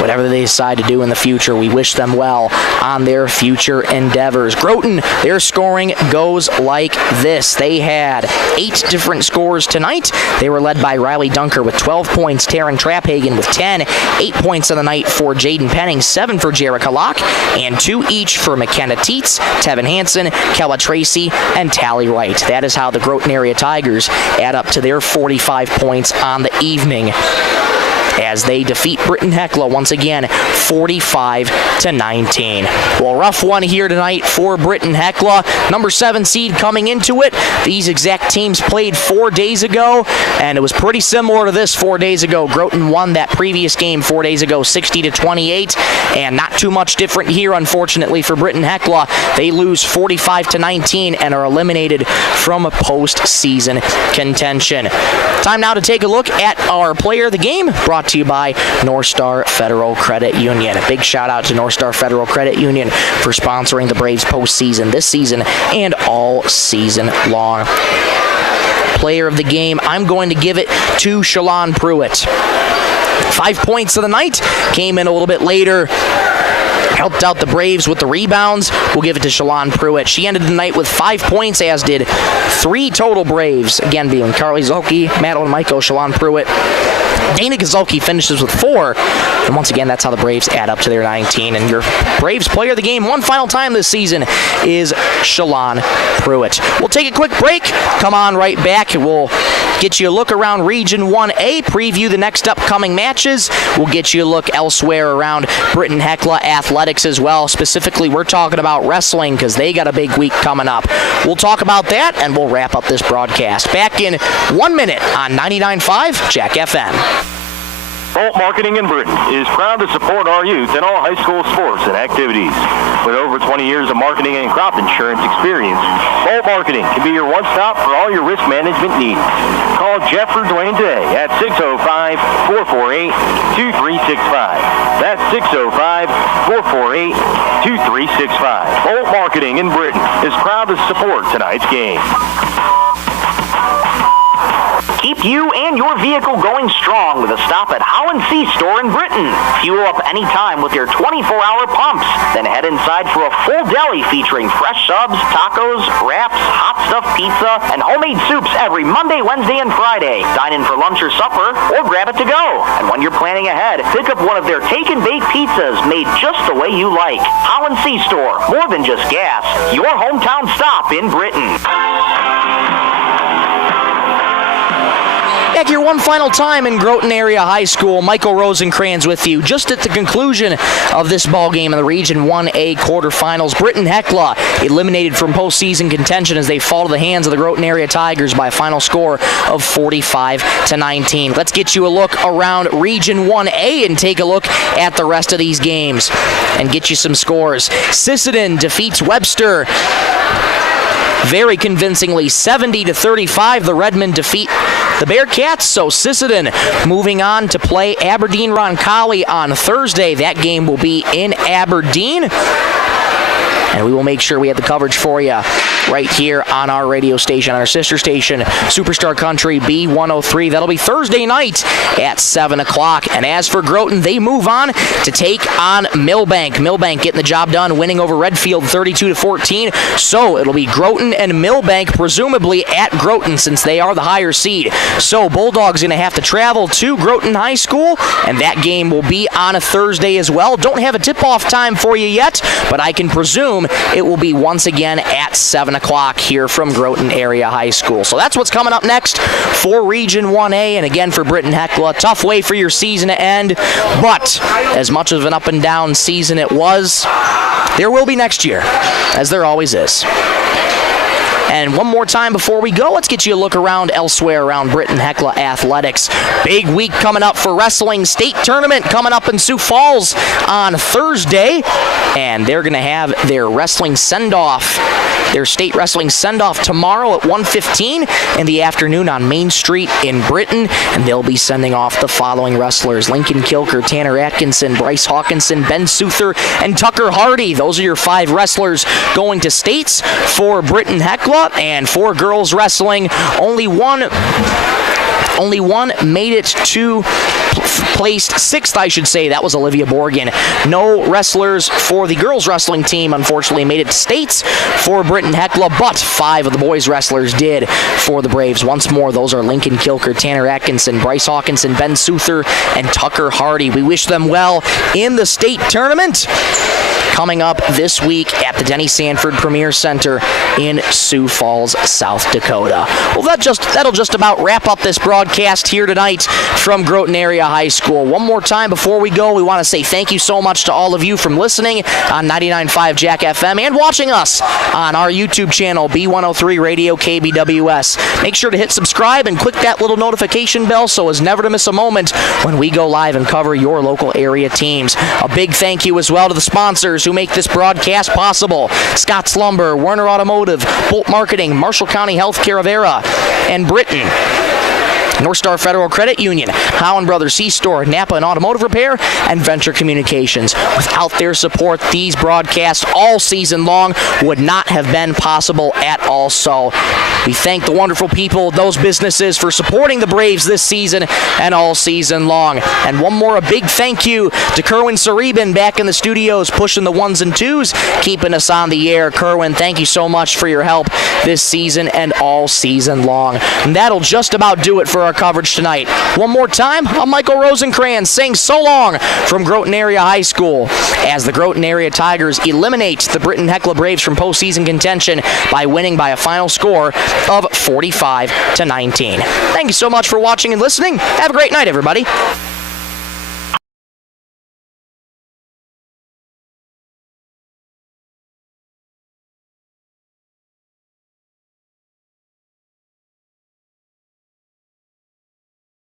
Whatever they decide to do in the future, we wish them well on their future endeavors. Groton, their scoring goes like this. They had 8 different scores tonight. They were led by Riley Dunker with 12 points, Taryn Traphagen with 10, 8 points on the night for Jaden Penning, 7 for Jerica Locke, and 2 each for McKenna Teets, Tevin Hansen, Kella Tracy, and Tally Wright. That is how the Groton area Tigers add up to their 45 points on the evening, as they defeat Britton-Hecla once again, 45-19. Well, rough one here tonight for Britton-Hecla. Number 7 seed coming into it. These exact teams played 4 days ago, and it was pretty similar to this 4 days ago. Groton won that previous game 4 days ago, 60-28, and not too much different here, unfortunately, for Britton-Hecla. They lose 45-19 and are eliminated from postseason contention. Time now to take a look at our player of the game, brought to you by North Star Federal Credit Union. A big shout out to North Star Federal Credit Union for sponsoring the Braves postseason this season and all season long. Player of the game, I'm going to give it to Shalon Pruitt. 5 points of the night, came in a little bit later, helped out the Braves with the rebounds. We'll give it to Shalon Pruitt. She ended the night with 5 points, as did 3 total Braves, again being Carly Zulke, Madeline Maiko, Shalon Pruitt. Dana Gazulke finishes with 4, and once again, that's how the Braves add up to their 19. And your Braves player of the game one final time this season is Shalon Pruitt. We'll take a quick break, come on right back, we'll get you a look around Region 1A, preview the next upcoming matches. We'll get you a look elsewhere around Britton-Hecla athletics as well. Specifically, we're talking about wrestling because they got a big week coming up. We'll talk about that, and we'll wrap up this broadcast. Back in 1 minute on 99.5 Jack FM. Bolt Marketing in Britton is proud to support our youth in all high school sports and activities. With over 20 years of marketing and crop insurance experience, Bolt Marketing can be your one-stop for all your risk management needs. Call Jeff or Dwayne today at 605-448-2365. That's 605-448-2365. Bolt Marketing in Britton is proud to support tonight's game. Keep you and your vehicle going strong with a stop at How&C Store in Britton. Fuel up anytime with your 24-hour pumps. Then head inside for a full deli featuring fresh subs, tacos, wraps, hot stuffed pizza, and homemade soups every Monday, Wednesday, and Friday. Dine in for lunch or supper, or grab it to go. And when you're planning ahead, pick up one of their take-and-bake pizzas made just the way you like. How&C Store, more than just gas. Your hometown stop in Britton. Back here one final time in Groton Area High School. Michael Rosencrans with you. Just at the conclusion of this ball game in the Region 1A quarterfinals, Britton-Hecla eliminated from postseason contention as they fall to the hands of the Groton Area Tigers by a final score of 45-19. Let's get you a look around Region 1A and take a look at the rest of these games and get you some scores. Sisseton defeats Webster very convincingly, 70-35. The Redmen defeat the Bearcats, so Sisseton moving on to play Aberdeen-Roncalli on Thursday. That game will be in Aberdeen, and we will make sure we have the coverage for you right here on our radio station, our sister station, Superstar Country B103. That'll be Thursday night at 7 o'clock. And as for Groton, they move on to take on Millbank. Millbank getting the job done, winning over Redfield 32-14. So it'll be Groton and Millbank, presumably at Groton, since they are the higher seed. So Bulldogs going to have to travel to Groton High School, and that game will be on a Thursday as well. Don't have a tip-off time for you yet, but I can presume it will be once again at 7 o'clock here from Groton Area High School. So that's what's coming up next for Region 1A, and again for Britton-Hecla. Tough way for your season to end, but as much of an up and down season it was, there will be next year, as there always is. And one more time before we go, let's get you a look around elsewhere around Britton-Hecla athletics. Big week coming up for wrestling. State tournament coming up in Sioux Falls on Thursday. And they're going to have their wrestling send-off, their state wrestling send-off tomorrow at 1:15 in the afternoon on Main Street in Britton. And they'll be sending off the following wrestlers: Lincoln Kilker, Tanner Atkinson, Bryce Hawkinson, Ben Souther, and Tucker Hardy. Those are your 5 wrestlers going to states for Britton-Hecla. And for girls wrestling, only one made it to placed 6th, I should say. That was Olivia Borgen. No wrestlers for the girls wrestling team, unfortunately, made it to states for Britton-Hecla, but 5 of the boys wrestlers did for the Braves. Once more, those are Lincoln Kilker, Tanner Atkinson, Bryce Hawkinson, Ben Souther, and Tucker Hardy. We wish them well in the state tournament coming up this week at the Denny Sanford Premier Center in Sioux Falls, South Dakota. Well, that'll just about wrap up this broadcast here tonight from Groton Area High School. One more time before we go, we want to say thank you so much to all of you from listening on 99.5 Jack FM and watching us on our YouTube channel, B103 Radio KBWS. Make sure to hit subscribe and click that little notification bell so as never to miss a moment when we go live and cover your local area teams. A big thank you as well to the sponsors who make this broadcast possible: Scott's Lumber, Werner Automotive, Bolt Marketing, Marshall County Healthcare of Era, and Britton, North Star Federal Credit Union, Howland Brothers C-Store, Napa and Automotive Repair, and Venture Communications. Without their support, these broadcasts all season long would not have been possible at all. So we thank the wonderful people, those businesses, for supporting the Braves this season and all season long. And one more, a big thank you to Kerwin Sareben back in the studios, pushing the 1s and 2s, keeping us on the air. Kerwin, thank you so much for your help this season and all season long. And that'll just about do it for our coverage tonight. One more time, I'm Michael Rosencrans saying so long from Groton Area High School as the Groton Area Tigers eliminate the Britton-Hecla Braves from postseason contention by winning by a final score of 45-19. Thank you so much for watching and listening. Have a great night, everybody.